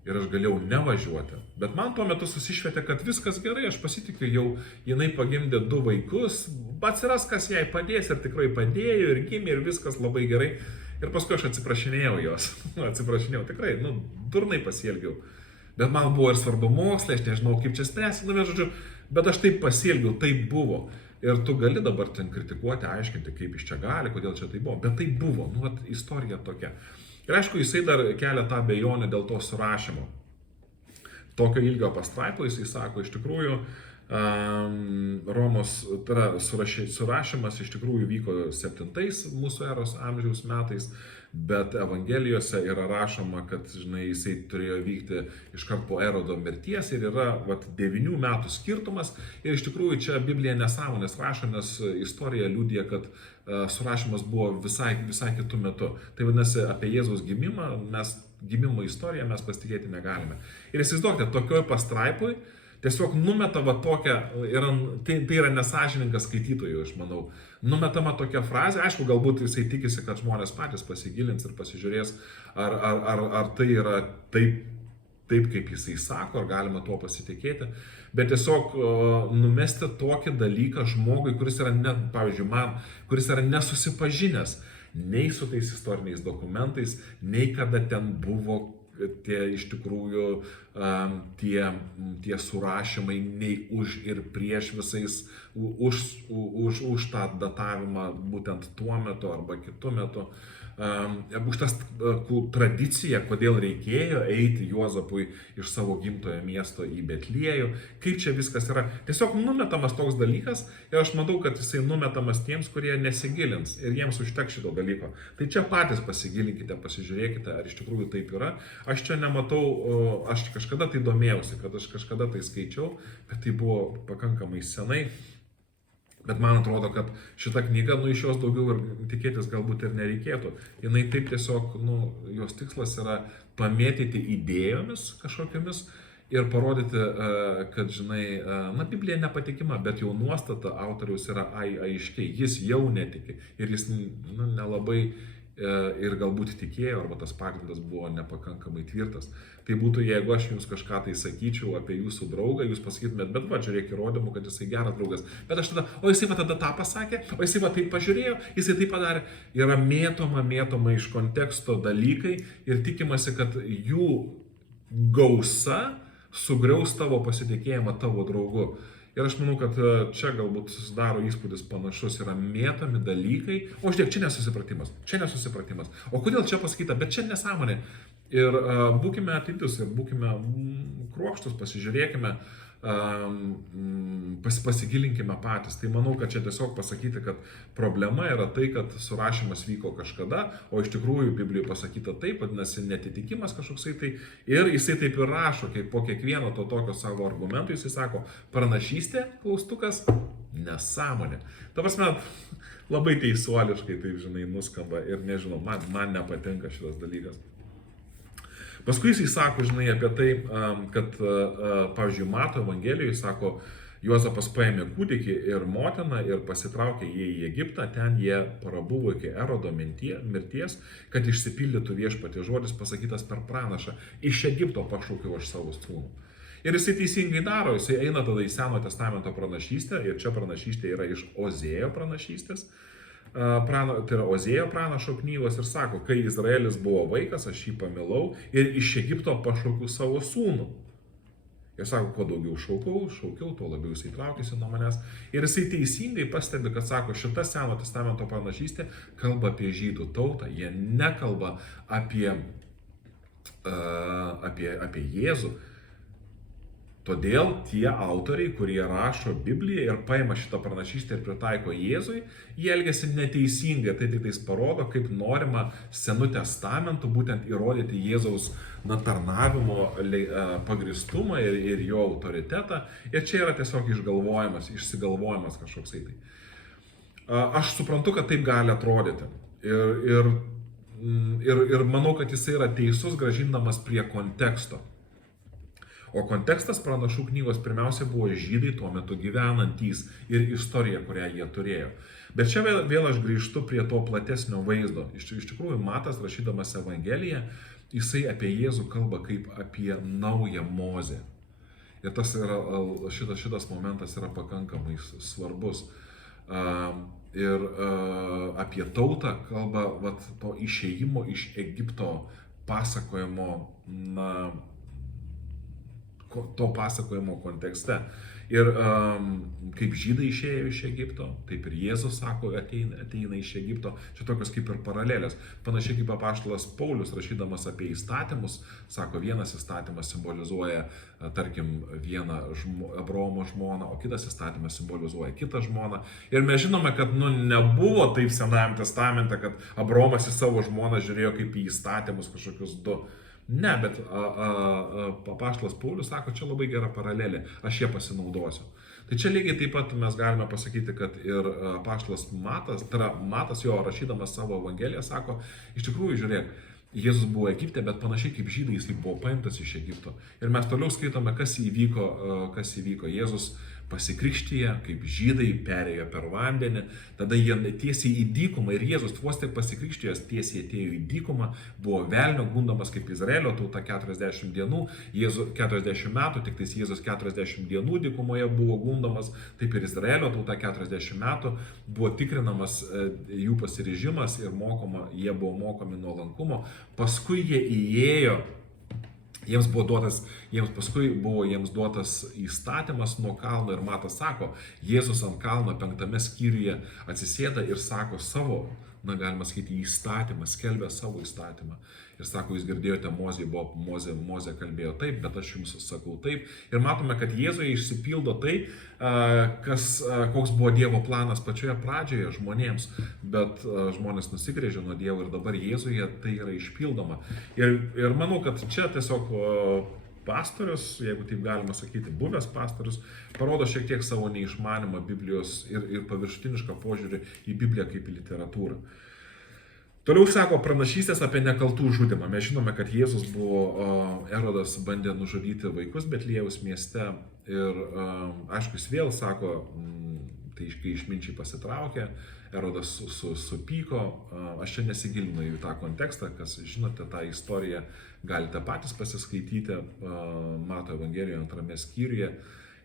Ir aš galėjau nevažiuoti. Bet man tuo metu susišvietė, kad viskas gerai, aš pasitikiu, jau jinai pagimdė 2 vaikus, atsiras, kas jai padės ir tikrai padėjo ir gimė ir viskas labai gerai. Ir paskui aš atsiprašinėjau jos. Atsiprašinėjau, tikrai, durnai pasielgiau. Bet man buvo ir svarbu mokslai, aš nežinau, kaip čia spręsti, žodžiu, bet aš taip pasielgiau, taip buvo. Ir tu gali dabar ten kritikuoti, aiškinti, kaip iš čia gali, kodėl čia tai buvo. Bet tai buvo, istorija tokia. Ir aišku, jisai dar kelia tą abejonę dėl to surašymo. Tokio ilgio pastraipo jisai sako, iš tikrųjų, Romos surašymas iš tikrųjų vyko 7 mūsų eros amžiaus metais, bet Evangelijose yra rašoma, kad, žinai, jisai turėjo vykti iškart po Erodo mirties ir yra 9 metų skirtumas. Ir iš tikrųjų čia Biblija nesąmonės rašo, nes istorija liudija, kad surašymas buvo visai kitų metų. Tai vadinasi, apie Jėzaus gimimo istoriją mes pasitikėti negalime. Ir įsivaizduokite, tokioj pastraipoj tiesiog numeta tokią, tai yra nesąžiningas skaitytojų, aš manau, numetama tokia frazė, aišku, galbūt jisai tikisi, kad žmonės patys pasigilins ir pasižiūrės, ar tai yra taip, kaip jisai sako, ar galima tuo pasitikėti, bet tiesiog numesti tokį dalyką žmogui, kuris yra, pavyzdžiui, man, kuris yra nesusipažinęs nei su tais istoriniais dokumentais, nei kada ten buvo tie iš tikrųjų tie surašymai, nei už ir prieš visais, už tą datavimą būtent tuo metu arba kitu metu, už tas tradiciją, kodėl reikėjo eiti Juozapui iš savo gimtojo miesto į Betliejų, kaip čia viskas yra. Tiesiog numetamas toks dalykas ir aš matau, kad jisai numetamas tiems, kurie nesigilins ir jiems užteks šito dalyko. Tai čia patys pasigilinkite, pasižiūrėkite, ar iš tikrųjų taip yra. Aš čia nematau, aš kažkada tai domėjausi, kad aš kažkada tai skaičiau, bet tai buvo pakankamai senai. Bet man atrodo, kad šita knyga, iš jos daugiau ir tikėtis galbūt ir nereikėtų. Jinai taip tiesiog, jos tikslas yra pamėtyti idėjomis kažkokiamis ir parodyti, kad, žinai, Biblija nepatikima, bet jau nuostata autoriaus yra aiškiai. Jis jau netiki ir jis nelabai ir galbūt tikėjo, arba tas pagrindas buvo nepakankamai tvirtas. Tai būtų, jeigu aš jums kažką tai sakyčiau apie jūsų draugą, jūs pasakytumėt, bet va, žiūrėk įrodymų, kad jisai geras draugas. Bet aš tada, o jisai va tada tą pasakė, o jisai va taip pažiūrėjo, jisai taip padarė. Yra mėtoma iš konteksto dalykai ir tikimasi, kad jų gausa sugriaus tavo pasitikėjimą tavo draugu. Ir aš manau, kad čia galbūt susidaro įspūdis panašus, yra mėtomi dalykai, o žiūrėk, čia nesusipratimas. O kodėl čia pasakyta, bet čia nesąmonė. Ir būkime atidus ir būkime kruopštus, pasižiūrėkime, pasigilinkime patys. Tai manau, kad čia tiesiog pasakyti, kad problema yra tai, kad surašymas vyko kažkada, o iš tikrųjų Biblijoje pasakyta taip, vadinasi netitikimas kažkoksai tai. Ir jisai taip ir rašo, kaip po kiekvieno to tokio savo argumentų jisai sako, pranašystė, klaustukas, nesąmonė. Ta prasme, labai teisuoliškai taip, žinai, nuskamba ir nežinau, man nepatinka šitas dalykas. Paskui jisai sako, žinai, apie tai, kad, pavyzdžiui, Mato Evangelijoje sako, Juozapas paėmė kūdikį ir motiną ir pasitraukė jį į Egiptą, ten jie prabuvo iki Erodo mirties, kad išsipildytų viešpaties žodis pasakytas per pranašą, iš Egipto pašaukiau aš savo sūnų. Ir jisai teisingai daro, jisai eina tada į Seno testamento pranašystę, ir čia pranašystė yra iš Ozėjo pranašystės, tai yra Ozėjo pranašo knygos ir sako, kai Izraelis buvo vaikas, aš jį pamilau ir iš Egipto pašaukiau savo sūnų. Ir sako, kuo daugiau šaukiau, tuo labiau jisai traukėsi nuo manęs. Ir jisai teisingai pastebi, kad sako, šita Seno testamento pranašystė kalba apie žydų tautą, jie nekalba apie Jėzų. Todėl tie autoriai, kurie rašo Bibliją ir paima šitą pranašystę ir pritaiko Jėzui, jie elgiasi neteisingai. Tai tik tais parodo, kaip norima Senu testamentu būtent įrodyti Jėzaus tarnavimo pagristumą ir jo autoritetą. Ir čia yra tiesiog išsigalvojimas kažkoksai tai. Aš suprantu, kad taip gali atrodyti. Ir manau, kad jisai yra teisus, grąžindamas prie konteksto. O kontekstas pranašų knygos pirmiausia buvo žydai tuo metu gyvenantys ir istorija, kurią jie turėjo. Bet čia vėl aš grįžtu prie to platesnio vaizdo. Iš tikrųjų, Matas, rašydamas Evangeliją, jisai apie Jėzų kalba kaip apie naują Mozę. Ir šitas momentas yra pakankamai svarbus. Ir apie tautą kalba to išėjimo iš Egipto pasakojimo, to pasakojimo kontekste. Ir kaip žydai išėjo iš Egipto, taip ir Jėzus sako, ateina iš Egipto. Čia tokios kaip ir paralelės. Panašiai kaip apaštalas Paulius, rašydamas apie įstatymus, sako, vienas įstatymas simbolizuoja, tarkim, vieną Abraomo žmoną, o kitas įstatymas simbolizuoja kitą žmoną. Ir mes žinome, kad nebuvo taip Senajame testamente, kad Abraomas į savo žmoną žiūrėjo kaip į įstatymus kažkokius du. Ne, bet apaštalas Paulius sako, čia labai gera paralelė, aš ją pasinaudosiu. Tai čia lygiai taip pat mes galime pasakyti, kad ir apaštalas Matas jo rašydamas savo Evangeliją sako, iš tikrųjų, žiūrėk, Jėzus buvo Egipte, bet panašiai kaip žydai jis buvo paimtas iš Egipto. Ir mes toliau skaitome, kas įvyko. Jėzus pasikrikštyje, kaip žydai perėjo per vandenį, tada jie tiesiai į dykumą ir Jėzus vos tik pasikrikštijęs tiesiai atėjo į dykumą, buvo velnio gundomas kaip Izraelio tauta 40 dienų, 40 metų, tik tais Jėzus 40 dienų dykumoje buvo gundomas, taip ir Izraelio tauta 40 metų buvo tikrinamas jų pasiryžimas ir jie buvo mokomi nuolankumo, paskui jie įėjo. Jiems paskui buvo duotas įstatymas nuo kalno ir Matas sako, Jėzus ant kalno 5 skyriuje atsisėda ir sako savo, galima sakyti, įstatymą, skelbia savo įstatymą. Ir sako, jūs girdėjote, Mozė kalbėjo taip, bet aš jums sakau taip. Ir matome, kad Jėzuje išsipildo tai, koks buvo Dievo planas pačioje pradžioje žmonėms, bet žmonės nusigrėžė nuo Dievo ir dabar Jėzuje tai yra išpildoma. Ir manau, kad čia tiesiog pastorius, jeigu taip galima sakyti, buvęs pastorius, parodo šiek tiek savo neišmanimą Biblijos ir paviršutinišką požiūrį į Bibliją kaip į literatūrą. Toliau sako pranašystės apie nekaltų žudymą. Mes žinome, kad Jėzus Erodas bandė nužudyti vaikus Betliejaus mieste ir aišku, jis vėl sako, Tai kai išminčiai pasitraukė, Erodas supyko, aš čia nesigilinu į tą kontekstą, kas žinote tą istoriją, galite patys pasiskaityti, Mato Evangelijoje 2 skyriuje.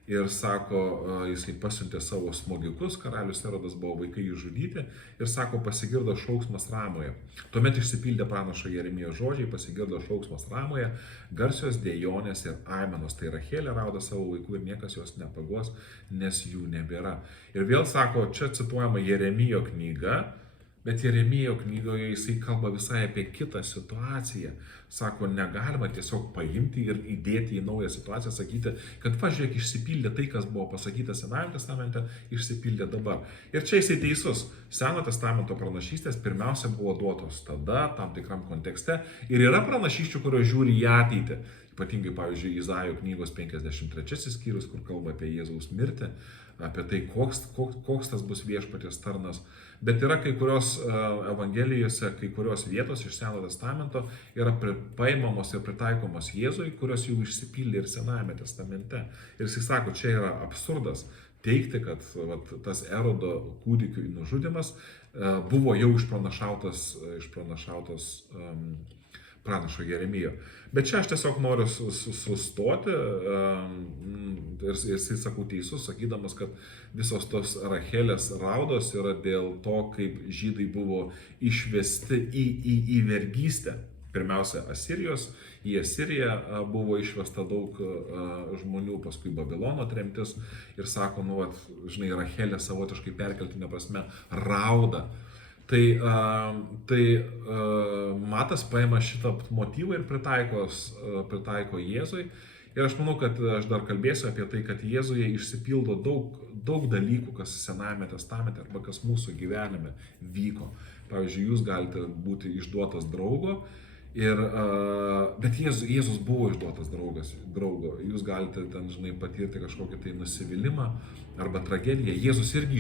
Ir sako, jisai pasiuntė savo smogikus, karalius Erodas buvo vaikai išžudyti ir sako, pasigirdo šauksmas Ramoje. Tuomet išsipildė pranašo Jeremijo žodžiai, pasigirdo šauksmas Ramoje, garsios dėjonės ir aimanos. Tai Rachelė rauda savo vaikų ir niekas jos nepaguos, nes jų nebėra. Ir vėl sako, čia cituojama Jeremijo knyga, bet Jeremijo knygoje jisai kalba visai apie kitą situaciją. Sako, negalima tiesiog paimti ir įdėti į naują situaciją, sakyti, kad pažiūrėk, išsipildė tai, kas buvo pasakyta Senajame testamente, išsipildė dabar. Ir čia jisai teisus. Seno testamento pranašystės pirmiausia buvo duotos tada, tam tikram kontekste. Ir yra pranašysčių, kurios žiūri į ateitį. Ypatingai, pavyzdžiui, Izaijo knygos 53 skyrius, kur kalba apie Jėzaus mirtį, apie tai, koks tas bus viešpaties tarnas. Bet yra kai kurios evangelijose, kai kurios vietos iš Seno testamento yra paimamos ir pritaikomos Jėzui, kurios jau išsipildė ir Senajame testamente. Ir jis sako, čia yra absurdas teigti, kad tas Erodo kūdikių nužudymas buvo jau išpranašautas pranašo Jeremijo. Bet čia aš tiesiog noriu sustoti ir jisai, sakau, teisus, sakydamas, kad visos tos Rachelės raudos yra dėl to, kaip žydai buvo išvesti į vergystę. Pirmiausia, į Asiriją buvo išvesta daug žmonių, paskui Babilono tremtis ir sako, žinai, Rachelė savotiškai perkeltinė prasme rauda. Tai Matas paima šitą motyvą ir pritaiko Jėzui. Ir aš manau, kad aš dar kalbėsiu apie tai, kad Jėzuje išsipildo daug dalykų, kas Senajame testamente arba kas mūsų gyvenime vyko. Pavyzdžiui, jūs galite būti išduotas draugo, bet Jėzus buvo išduotas draugo. Jūs galite ten, žinai, patirti kažkokį tai nusivylimą arba tragediją. Jėzus irgi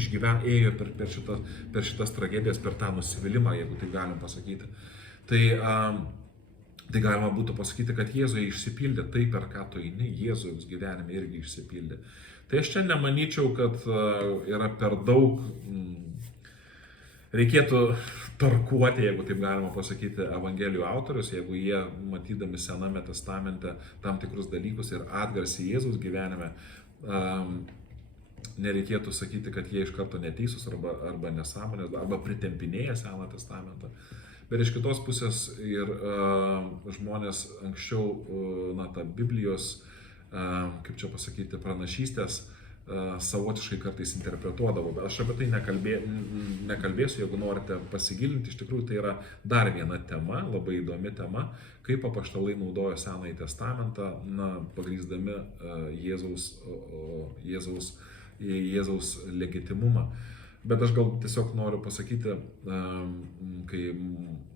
ėjo per šitas tragedijas, per tą nusivylimą, jeigu tai galim pasakyti. Tai galima būtų pasakyti, kad Jėzuje išsipildė tai, per ką tu eini, Jėzaus gyvenime irgi išsipildė. Tai aš čia nemanyčiau, kad yra per daug, reikėtų tarkuoti, jeigu taip galima pasakyti, evangelijų autorius, jeigu jie, matydami Sename testamente tam tikrus dalykus ir atgarsį Jėzaus gyvenime, nereikėtų sakyti, kad jie iš karto neteisūs arba nesąmonės, arba pritempinėja Seną testamentą. Bet iš kitos pusės ir žmonės anksčiau, tą Biblijos, kaip čia pasakyti, pranašystės savotiškai kartais interpretuodavo. Aš apie tai nekalbėsiu, jeigu norite pasigilinti. Iš tikrųjų, tai yra dar viena tema, labai įdomi tema, kaip apaštalai naudojo Senąjį testamentą, pagrįsdami Jėzaus legitimumą. Bet aš gal tiesiog noriu pasakyti, kai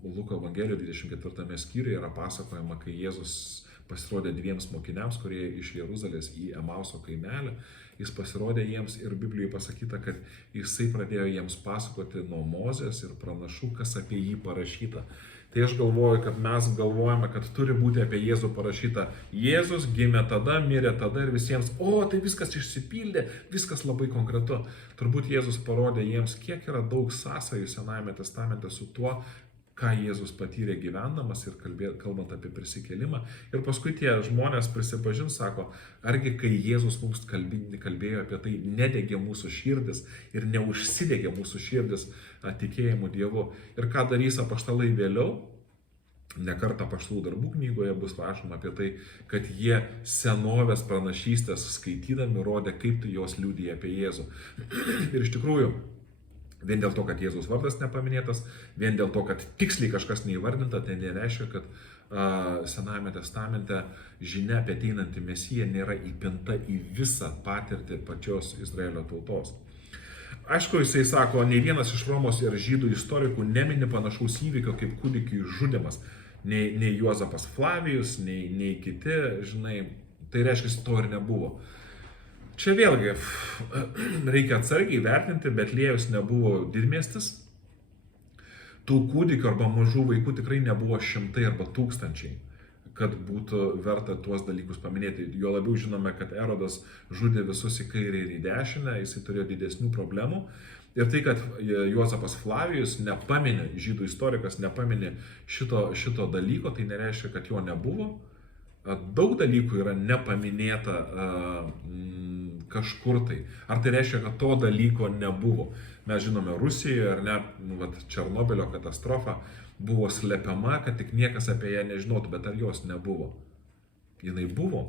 Luko Evangelijoje 24 skyriuje yra pasakojama, kai Jėzus pasirodė dviems mokiniams, kurie iš Jeruzalės į Emauso kaimelį, jis pasirodė jiems ir Biblijoje pasakyta, kad jisai pradėjo jiems pasakoti nuo Mozės ir pranašų, kas apie jį parašyta. Tai aš galvoju, kad mes galvojame, kad turi būti apie Jėzų parašyta. Jėzus gimė tada, mirė tada ir visiems, tai viskas išsipildė, viskas labai konkretu. Turbūt Jėzus parodė jiems, kiek yra daug sąsajų Senajame testamente su tuo, ką Jėzus patyrė gyvendamas ir kalbant apie prisikėlimą. Ir paskui tie žmonės prisipažins, sako, argi kai Jėzus mums kalbėjo apie tai, nedegė mūsų širdis ir neužsidegė mūsų širdis tikėjimu Dievu. Ir ką darys apaštalai vėliau, ne kartą apaštalų darbų knygoje bus rašoma apie tai, kad jie senovės pranašystės skaitydami rodė, kaip tai jos liudija apie Jėzų. Ir iš tikrųjų, vien dėl to, kad Jėzaus vardas nepaminėtas, vien dėl to, kad tiksliai kažkas neįvardinta, tai nereiškia, kad Senajame testamente žinia apie ateinantį Mesiją nėra įpinta į visą patirtį pačios Izraelio tautos. Aišku, jisai sako, nei vienas iš Romos ir žydų istorikų nemini panašaus įvykio kaip kūdikių žudymas. Nei Juozapas Flavijus, nei kiti, žinai, tai reiškia, to ir nebuvo. Čia vėlgi reikia atsargiai vertinti, Betliejus nebuvo didmiestis, tų kūdikių arba mažų vaikų tikrai nebuvo šimtai arba tūkstančiai. kad būtų verta tuos dalykus paminėti. Jo labiau žinome, kad Erodas žudė visus į kairę ir į dešinę, jisai turėjo didesnių problemų. Ir tai, kad Juozapas Flavijus nepaminė, žydų istorikas nepaminė šito dalyko, tai nereiškia, kad jo nebuvo. Daug dalykų yra nepaminėta kažkur tai. Ar tai reiškia, kad to dalyko nebuvo? Mes žinome, Rusijoje ar ne, Černobylio katastrofa buvo slepiama, kad tik niekas apie ją nežinotų, bet ar jos nebuvo? Jinai buvo.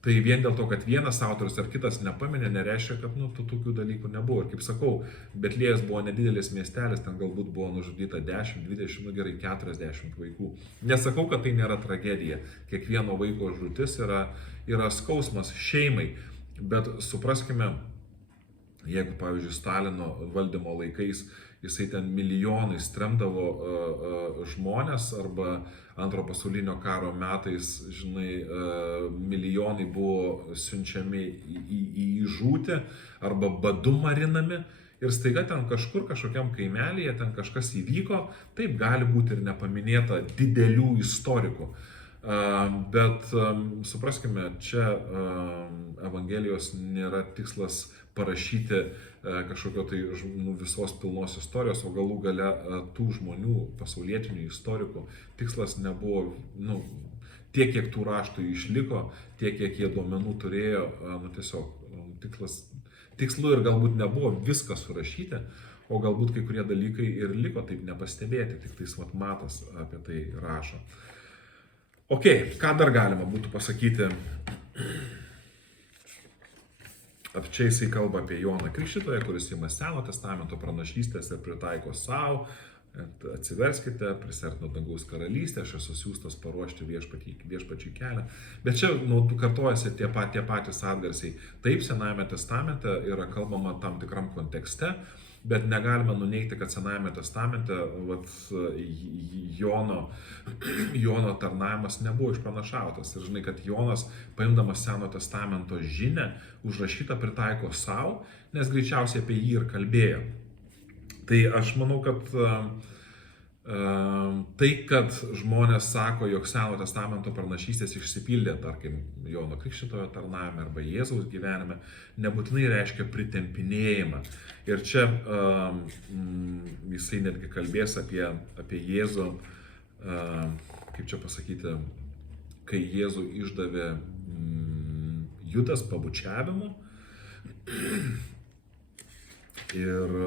Tai vien dėl to, kad vienas autorius ar kitas nepaminė, nereiškia, kad tokių dalykų nebuvo. Ir kaip sakau, Betlėjas buvo nedidelis miestelis, ten galbūt buvo nužudyta 10, 20, gerai 40 vaikų. Nesakau, kad tai nėra tragedija. Kiekvieno vaiko žūtis yra skausmas šeimai. Bet supraskime, jeigu, pavyzdžiui, Stalino valdymo laikais jisai ten milijonais tremdavo žmonės, arba Antro pasaulinio karo metais, žinai, milijonai buvo siunčiami į žūtį arba badu marinami ir staiga ten kažkokiam kaimelyje ten kažkas įvyko, taip gali būti ir nepaminėta didelių istorikų. Bet supraskime, čia Evangelijos nėra tikslas parašyti kažkokio tai visos pilnos istorijos, o galų gale tų žmonių, pasaulietinių istorikų, tikslas nebuvo, tiek kiek tų raštų išliko, tiek kiek jie duomenų turėjo, tiesiog tikslu ir galbūt nebuvo viską surašyti, o galbūt kai kurie dalykai ir liko taip nepastebėti, tik tais Matas apie tai rašo. Ok, ką dar galima būtų pasakyti? Čia jisai kalba apie Joną Krikštytoją, kuris ima Seno testamento pranašystės ir pritaiko savo. Atsiverskite, prisiartino dangaus karalystę, aš esu siųstas paruošti viešpačiui kelią. Bet čia kartojasi tie patys atgarsiai. Taip, Senajame testamente yra kalbama tam tikram kontekste, bet negalime nuneigti, kad Senajame testamente Jono tarnavimas nebuvo išpranašautas. Ir žinai, kad Jonas, paimdamas Seno testamento žinią, užrašytą pritaiko savo, nes greičiausiai apie jį ir kalbėjo. Tai aš manau, kad tai, kad žmonės sako, jog Seno testamento pranašystės išsipildė, tarkim, Jono Krikštytojo tarnavime arba Jėzaus gyvenime, nebūtinai reiškia pritempinėjimą. Ir čia jisai netgi kalbės apie Jėzų, kaip čia pasakyti, kai Jėzų išdavė Judas pabučiavimu. Ir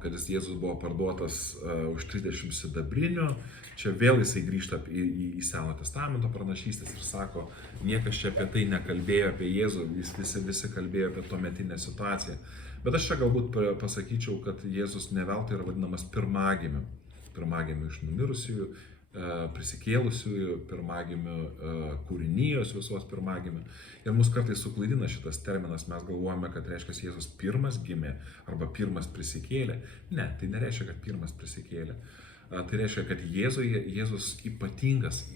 kad Jėzus buvo parduotas už 30 sidabrinių, čia vėl jisai grįžta į Seno testamento pranašystės ir sako, niekas čia apie tai nekalbėjo, apie Jėzų, visi kalbėjo apie tuometinę situaciją. Bet aš čia galbūt pasakyčiau, kad Jėzus ne veltui yra vadinamas pirmagimiu iš numirusiųjų, prisikėlusiųjų, pirmagimių kūrinijos visos pirmagimių. Ir mus kartais suklaidina šitas terminas, mes galvojame, kad reiškia Jėzus pirmas gimė arba pirmas prisikėlė. Ne, tai nereiškia, kad pirmas prisikėlė. Tai reiškia, kad Jėzus ypatingas,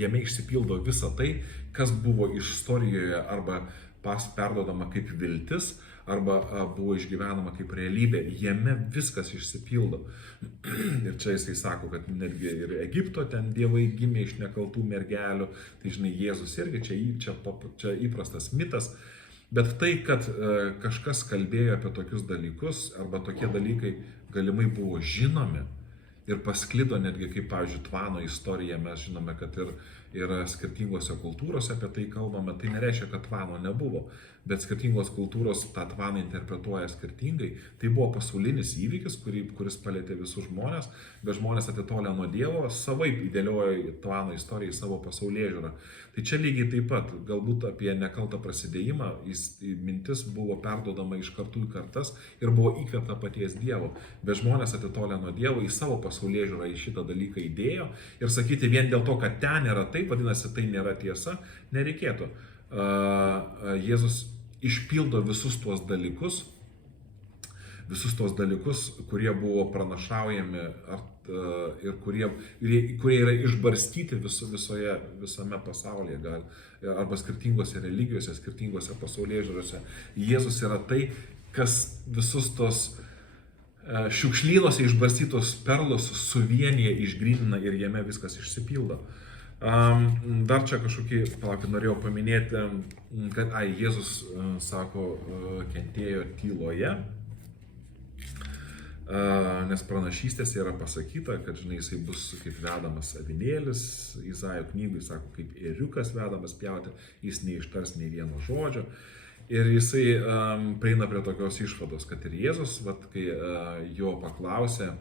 jame išsipildo visa tai, kas buvo istorijoje arba perduodama kaip viltis, arba buvo išgyvenama kaip realybė, jame viskas išsipildo. Ir čia jisai sako, kad netgi ir Egipto ten dievai gimė iš nekaltų mergelių, tai žinai, Jėzus irgi čia įprastas mitas, bet tai, kad kažkas kalbėjo apie tokius dalykus, arba tokie dalykai galimai buvo žinomi ir pasklido netgi, kaip pavyzdžiui, Tvano istorija, mes žinome, kad ir skirtingose kultūrose apie tai kalbame, tai nereiškia, kad Tvano nebuvo, bet skirtingos kultūros tą Tvaną interpretuoja skirtingai. Tai buvo pasaulinis įvykis, kuris palėtė visus žmonės, bet žmonės atitolę nuo Dievo savaip įdėliojo Tvano istoriją į savo pasaulėžiūrą. Tai čia lygiai taip pat, galbūt apie nekaltą prasidėjimą, mintis buvo perduodama iš kartų į kartas ir buvo įkvėpta paties Dievo, bet žmonės atitolę nuo Dievo į savo pasaulėžiūrą į šitą dalyką įdėjo ir sakyti vien dėl to, kad ten yra taip, vadinasi, tai nėra tiesa, nereikėtų. Jėzus išpildo visus tuos dalykus, kurie buvo pranašaujami ir kurie yra išbarstyti visame pasaulyje, arba skirtingose religijose, skirtingose pasaulėžiūrose. Jėzus yra tai, kas visus tos šiukšlynuose išbarstytos perlus suvienyje, išgrynina ir jame viskas išsipildo. Dar čia kažkokį, palaukit, norėjau paminėti, kad Jėzus, sako, kentėjo tyloje, nes pranašystėse yra pasakyta, kad, žinai, jisai bus kaip vedamas avinėlis, Izaijo knygui sako, kaip ėriukas vedamas pjauti, jis neištars nei vieno žodžio. Ir jisai prieina prie tokios išvados, kad ir Jėzus, kai jo paklausė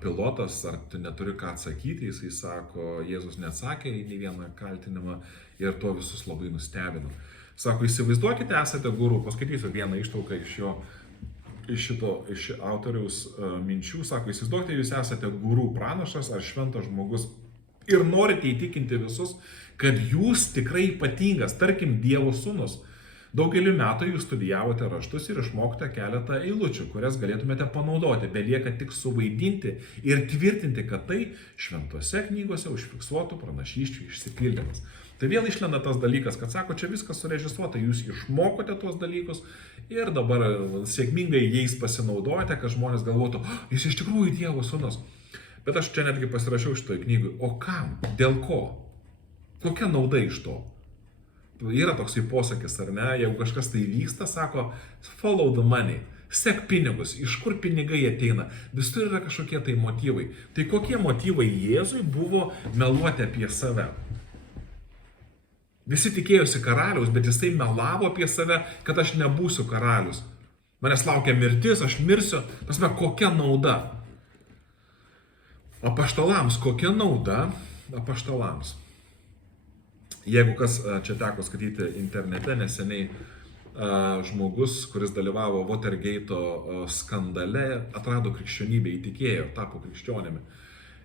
pilotas, ar tu neturi ką atsakyti, jisai sako, Jėzus neatsakė į nei vieną kaltinimą ir to visus labai nustebino. Sako, įsivaizduokite, esate guru, paskaitysiu vieną ištrauką iš autoriaus minčių, sako, įsivaizduokite, jūs esate guru pranašas ar šventas žmogus ir norite įtikinti visus, kad jūs tikrai ypatingas, tarkim, Dievo sūnus. Daugelį metų jūs studijavote raštus ir išmokite keletą eilučių, kurias galėtumėte panaudoti, belieka tik suvaidinti ir tvirtinti, kad tai šventose knygose užfiksuotų pranašysčių išsipildymas. Tai vėl išlenda tas dalykas, kad sako, čia viskas surežisuota, jūs išmokote tuos dalykus ir dabar sėkmingai jais pasinaudojate, kad žmonės galvotų, jis iš tikrųjų Dievo sūnus. Bet aš čia netgi pasirašiau šitoj knygui, o kam, dėl ko, kokia nauda iš to? Yra toksai posakis, ar ne, jeigu kažkas tai vyksta, sako, follow the money, sek pinigus, iš kur pinigai ateina, visur yra kažkokie tai motyvai. Tai kokie motyvai Jėzui buvo meluoti apie save? Visi tikėjosi karaliaus, bet jisai melavo apie save, kad aš nebūsiu karalius. Manęs laukia mirtis, aš mirsiu, pasme, kokia nauda? Apaštalams, kokia nauda apaštalams? Jeigu kas čia teko skaityti internete, neseniai žmogus, kuris dalyvavo Watergate'o skandale, atrado krikščionybę, įtikėjo, tapo krikščionimi.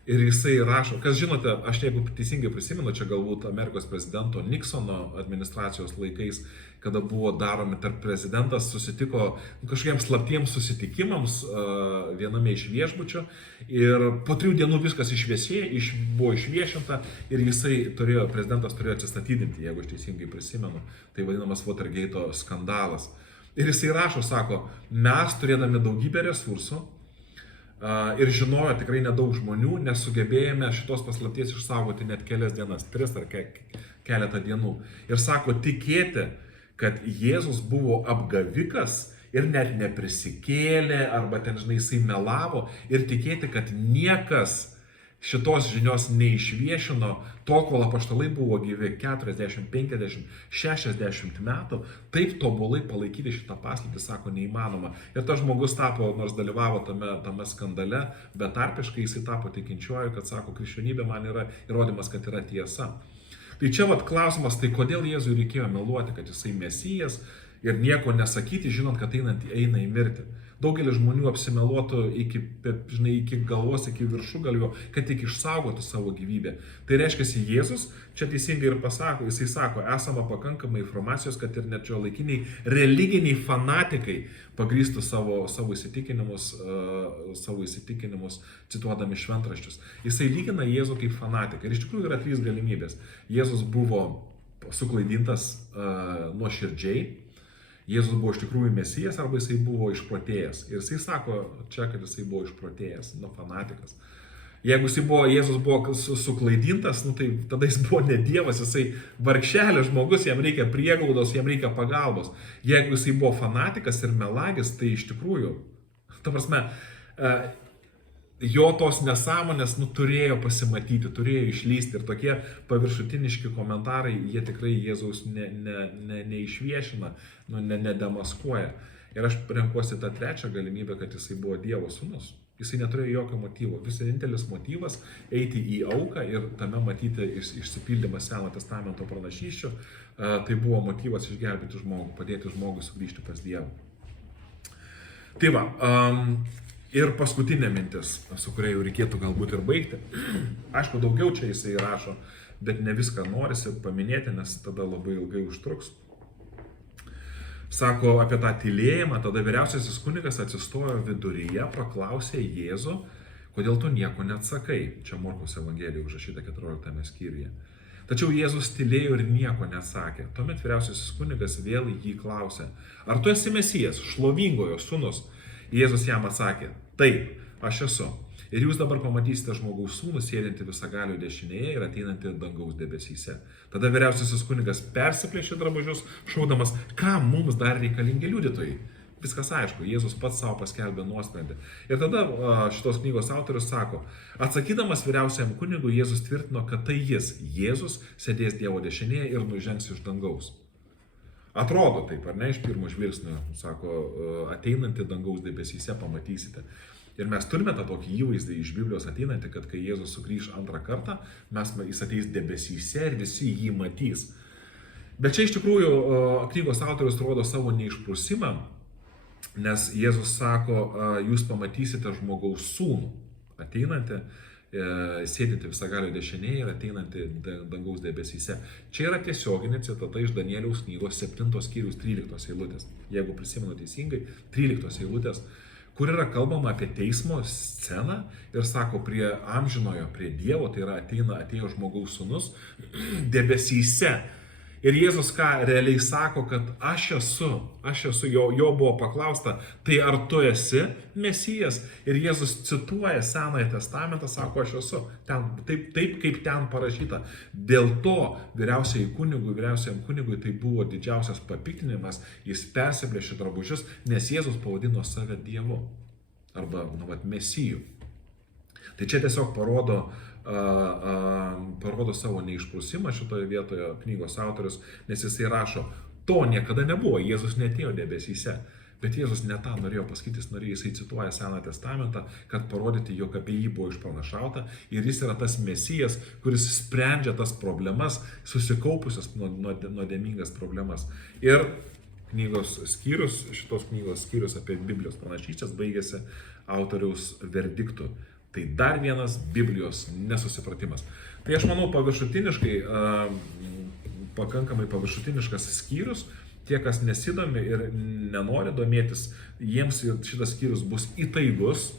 Ir jisai rašo, kas žinote, aš jeigu teisingai prisimenu, čia galbūt Amerikos prezidento Nixono administracijos laikais, kada buvo daromi tarp prezidentas, susitiko kažkokiems slaptiems susitikimams viename iš viešbučio ir po 3 dienų viskas buvo išviešinta ir prezidentas turėjo atsistatydinti, jeigu aš teisingai prisimenu, tai vadinamas Watergate'o skandalas. Ir jisai rašo, sako, mes turėdami daugybę resursų, ir žinojo tikrai nedaug žmonių, nesugebėjome šitos paslapties išsaugoti net kelias dienas, 3 ar keletą dienų. Ir sako, tikėti, kad Jėzus buvo apgavikas ir net neprisikėlė, arba ten, žinai, jisai melavo, ir tikėti, kad niekas šitos žinios neišviešino, tol kol apaštalai buvo gyvi 40, 50, 60 metų, taip tobulai palaikyti šitą paslaptį, sako, neįmanoma. Ir tas žmogus tapo, nors dalyvavo tame skandale, betarpiškai jisai tapo tikinčiuoju, kad sako, krikščionybė man yra įrodymas, kad yra tiesa. Tai čia vat klausimas, tai kodėl Jėzui reikėjo meluoti, kad jisai mesijas ir nieko nesakyti, žinant, kad eina į mirtį. Daugelis žmonių apsimeluotų iki galvos, iki viršugalvio, kad tik išsaugotų savo gyvybę. Tai reiškia, Jėzus čia teisingai ir pasako, jisai sako, esama pakankamai informacijos, kad ir net šiuolaikiniai religiniai fanatikai pagrįstų savo įsitikinimus cituodami šventraščius. Jisai lygina Jėzų kaip fanatiką. Ir iš tikrųjų yra 3 galimybės. Jėzus buvo suklaidintas nuoširdžiai. Jėzus buvo iš tikrųjų mesijas arba jisai buvo išprotėjęs. Ir jisai sako čia, kad jisai buvo išprotėjęs, fanatikas. Jeigu Jėzus buvo suklaidintas, tai tada jis buvo ne Dievas, jisai vargšelis žmogus, jam reikia prieglaudos, jam reikia pagalbos. Jeigu jisai buvo fanatikas ir melagis, tai iš tikrųjų, ta prasme, jo tos nesąmonės turėjo pasimatyti, turėjo išlysti ir tokie paviršutiniški komentarai, jie tikrai Jėzaus neišviešina, nedemaskuoja. Ir aš renkuosi tą 3 galimybę, kad jisai buvo Dievo sūnus. Jisai neturėjo jokio motyvo. Vienintelis motyvas eiti į auką ir tame matyti išsipildymą Seno testamento pranašysčių, tai buvo motyvas išgelbėti žmogų, padėti žmogui sugrįžti pas Dievą. Tai va, ir paskutinė mintis, su kuria jau reikėtų galbūt ir baigti. Aišku, daugiau čia jisai rašo, bet ne viską norisi paminėti, nes tada labai ilgai užtruks. Sako apie tą tylėjimą, tada vyriausiasis kunigas atsistojo viduryje, paklausė Jėzų, kodėl tu nieko neatsakai. Čia Morkaus Evangelija užrašyta 14 skyriuje. Tačiau Jėzus tylėjo ir nieko neatsakė. Tuomet vyriausiasis kunigas vėl jį klausė, ar tu esi Mesijas, šlovingojo sūnus? Jėzus jam atsakė, taip, aš esu. Ir jūs dabar pamatysite žmogaus sūnų sėdinti visagalio dešinėje ir ateinantį dangaus debesyse. Tada vyriausiasis kunigas persiplėšė drabužius, šaudamas, kam mums dar reikalingi liudytojai. Viskas aišku, Jėzus pats savo paskelbė nuosprendį. Ir tada šitos knygos autorius sako, atsakydamas vyriausiajam kunigui, Jėzus tvirtino, kad tai jis, Jėzus, sėdės Dievo dešinėje ir nužengs iš dangaus. Atrodo taip, ar ne, iš pirmo žvilgsnio, sako, ateinantį dangaus debesyse pamatysite. Ir mes turime tą tokį įvaizdį iš Biblijos ateinantį, kad kai Jėzus sugrįš antrą kartą, jis ateis debesyse ir visi jį matys. Bet čia iš tikrųjų knygos autorius rodo savo neišprusimą, nes Jėzus sako, jūs pamatysite žmogaus sūnų ateinantį, sėdinti visagalio dešinėje ir ateinantį dangaus debesyse. Čia yra tiesioginė citata iš Danieliaus knygos 7 skyrius 13 eilutės. Jeigu prisimenu teisingai, 13 eilutės, kur yra kalbama apie teismo sceną ir sako prie amžinojo, prie Dievo, tai yra atėjo žmogaus sūnus debesyse. Ir Jėzus ką realiai sako, kad aš esu, jo buvo paklausta, tai ar tu esi Mesijas? Ir Jėzus cituoja Senąjį testamentą, sako, aš esu, taip kaip ten parašyta. Dėl to vyriausiajam kunigui tai buvo didžiausias papiktinimas, jis persiplėšė drabužius, nes Jėzus pavadino save Dievu arba Mesiju. Tai čia tiesiog parodo savo neišprusimą šitoje vietoje knygos autorius, nes jisai rašo, to niekada nebuvo, Jėzus neatėjo debesyse. Bet Jėzus ne tą norėjo pasakyti, jisai cituoja Seną testamentą, kad parodyti, jog apie jį buvo išpranašauta ir jis yra tas Mesijas, kuris sprendžia tas problemas, susikaupusias nuodėmingas problemas. Ir šitos knygos skyrius apie Biblijos pranašystes baigėsi autoriaus verdiktu. Tai dar vienas Biblijos nesusipratimas. Tai aš manau pakankamai paviršutiniškas skyrius, tie, kas nesidomi ir nenori domėtis, jiems šitas skyrius bus įtaigus,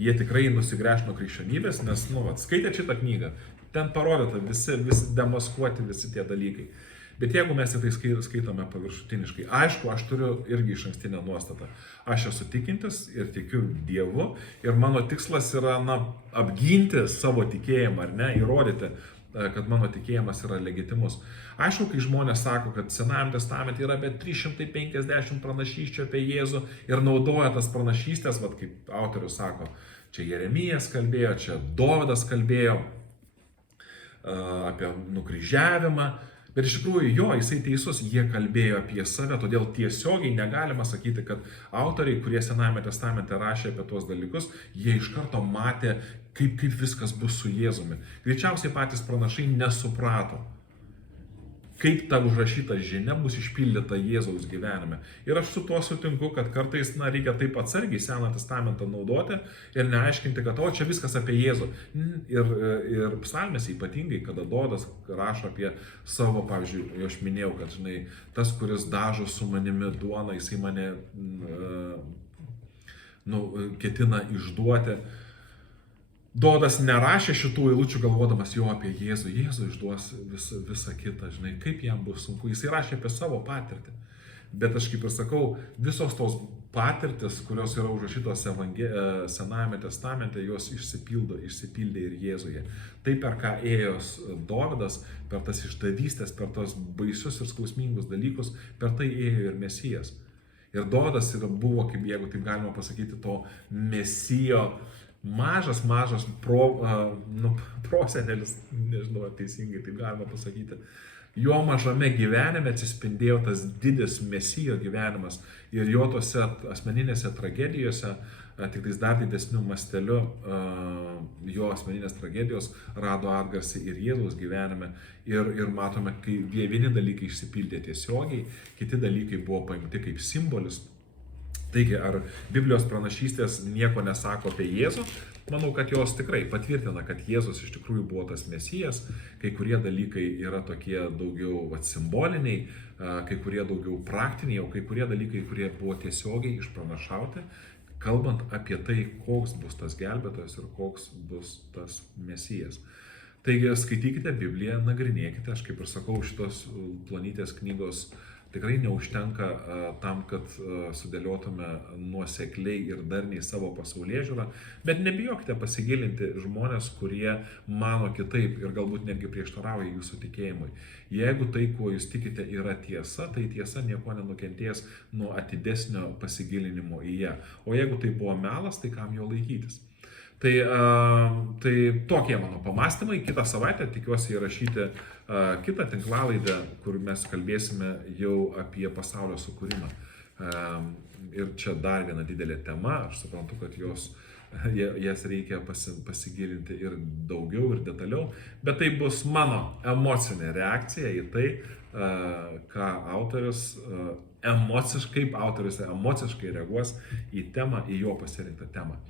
jie tikrai nusigręš nuo krikščionybės, nes, skaitė šitą knygą, ten parodyta visi demaskuoti visi tie dalykai. Bet jeigu mes tai skaitome paviršutiniškai, aišku, aš turiu irgi išankstinę nuostatą. Aš esu tikintis ir tikiu Dievu ir mano tikslas yra, apginti savo tikėjimą, ar ne, įrodyti, kad mano tikėjimas yra legitimus. Aišku, kai žmonės sako, kad Senajame testamente yra apie 350 pranašysčių apie Jėzų ir naudoja tas pranašystės, kaip autorius sako, čia Jeremijas kalbėjo, čia Dovydas kalbėjo apie nukryžiavimą. Bet iš tikrųjų jisai teisus, jie kalbėjo apie save, todėl tiesiogiai negalima sakyti, kad autoriai, kurie Senajame testamente rašė apie tuos dalykus, jie iš karto matė, kaip viskas bus su Jėzumi. Greičiausiai patys pranašai nesuprato, kaip ta užrašyta žinia bus išpildyta Jėzaus gyvenime. Ir aš su tuo sutinku, kad kartais reikia taip atsargiai Seną testamentą naudoti ir neaiškinti, kad čia viskas apie Jėzų. Ir psalmėse ypatingai, kada Dovydas rašo apie savo, pavyzdžiui, aš minėjau, kad tas, kuris dažo su manimi duoną, jisai mane ketina išduoti. Dovydas nerašė šitų eilučių galvodamas jo apie Jėzų. Jėzų išduos visą kitą, kaip jam bus sunku. Jisai rašė apie savo patirtį. Bet aš kaip ir sakau, visos tos patirtis, kurios yra užrašytos Senajame testamente, jos išsipildė ir Jėzuje. Tai per ką ėjo Dovydas, per tas išdavystės, per tos baisius ir skausmingus dalykus, per tai ėjo ir Mesijas. Ir Dovydas buvo, kaip jeigu taip galima pasakyti, to Mesijo mažas prosenelis, nežinau, teisingai taip galima pasakyti. Jo mažame gyvenime atsispindėjo tas didis Mesijo gyvenimas ir jo tose asmeninėse tragedijose, tik tais dar didesniu masteliu, jo asmeninės tragedijos rado atgarsį ir Jėzaus gyvenime. Ir matome, kai vieni dalykai išsipildė tiesiogiai, kiti dalykai buvo paimti kaip simbolis. Taigi, ar Biblijos pranašystės nieko nesako apie Jėzų? Manau, kad jos tikrai patvirtina, kad Jėzus iš tikrųjų buvo tas Mesijas, kai kurie dalykai yra tokie daugiau simboliniai, kai kurie daugiau praktiniai, o kai kurie dalykai, kurie buvo tiesiogiai išpranašauti, kalbant apie tai, koks bus tas gelbėtojas ir koks bus tas Mesijas. Taigi, skaitykite Bibliją, nagrinėkite, aš kaip ir sakau, šitos plonytės knygos tikrai neužtenka tam, kad sudėliotume nuosekliai ir darniai savo pasaulėžiūrą, bet nebijokite pasigilinti žmonės, kurie mano kitaip ir galbūt netgi prieštarauja jūsų tikėjimui. Jeigu tai, kuo jūs tikite, yra tiesa, tai tiesa nieko nenukentės nuo atidesnio pasigilinimo į ją. O jeigu tai buvo melas, tai kam jo laikytis? Tai tokie mano pamastymai. Kitą savaitę tikiuosi įrašyti kitą tinklalaidę, kur mes kalbėsime jau apie pasaulio sukūrimą. Ir čia dar viena didelė tema. Aš suprantu, kad jas reikia pasigilinti ir daugiau, ir detaliau. Bet tai bus mano emocinė reakcija į tai, ką autorius emociškai reaguos į temą, į jo pasirinktą temą.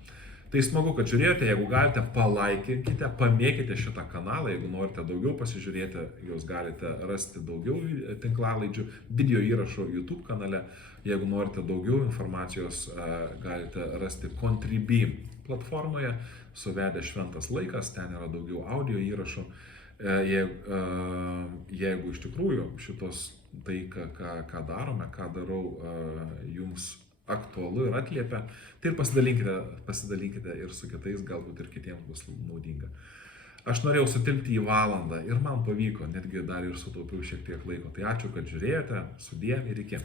Tai smagu, kad žiūrėjote, jeigu galite, palaikinkite, pamėkite šitą kanalą, jeigu norite daugiau pasižiūrėti, jūs galite rasti daugiau tinklalaidžių, video įrašų YouTube kanale, jeigu norite daugiau informacijos, galite rasti Contribui platformoje, suvedę Šventas laikas, ten yra daugiau audio įrašų. Jeigu iš tikrųjų tai, ką darome, ką darau, jums aktualu ir atliepia, tai ir pasidalinkite ir su kitais, galbūt ir kitiems bus naudinga. Aš norėjau sutilpti į valandą ir man pavyko, netgi dar ir sutaupiau šiek tiek laiko. Tai ačiū, kad žiūrėjote, sudie ir iki.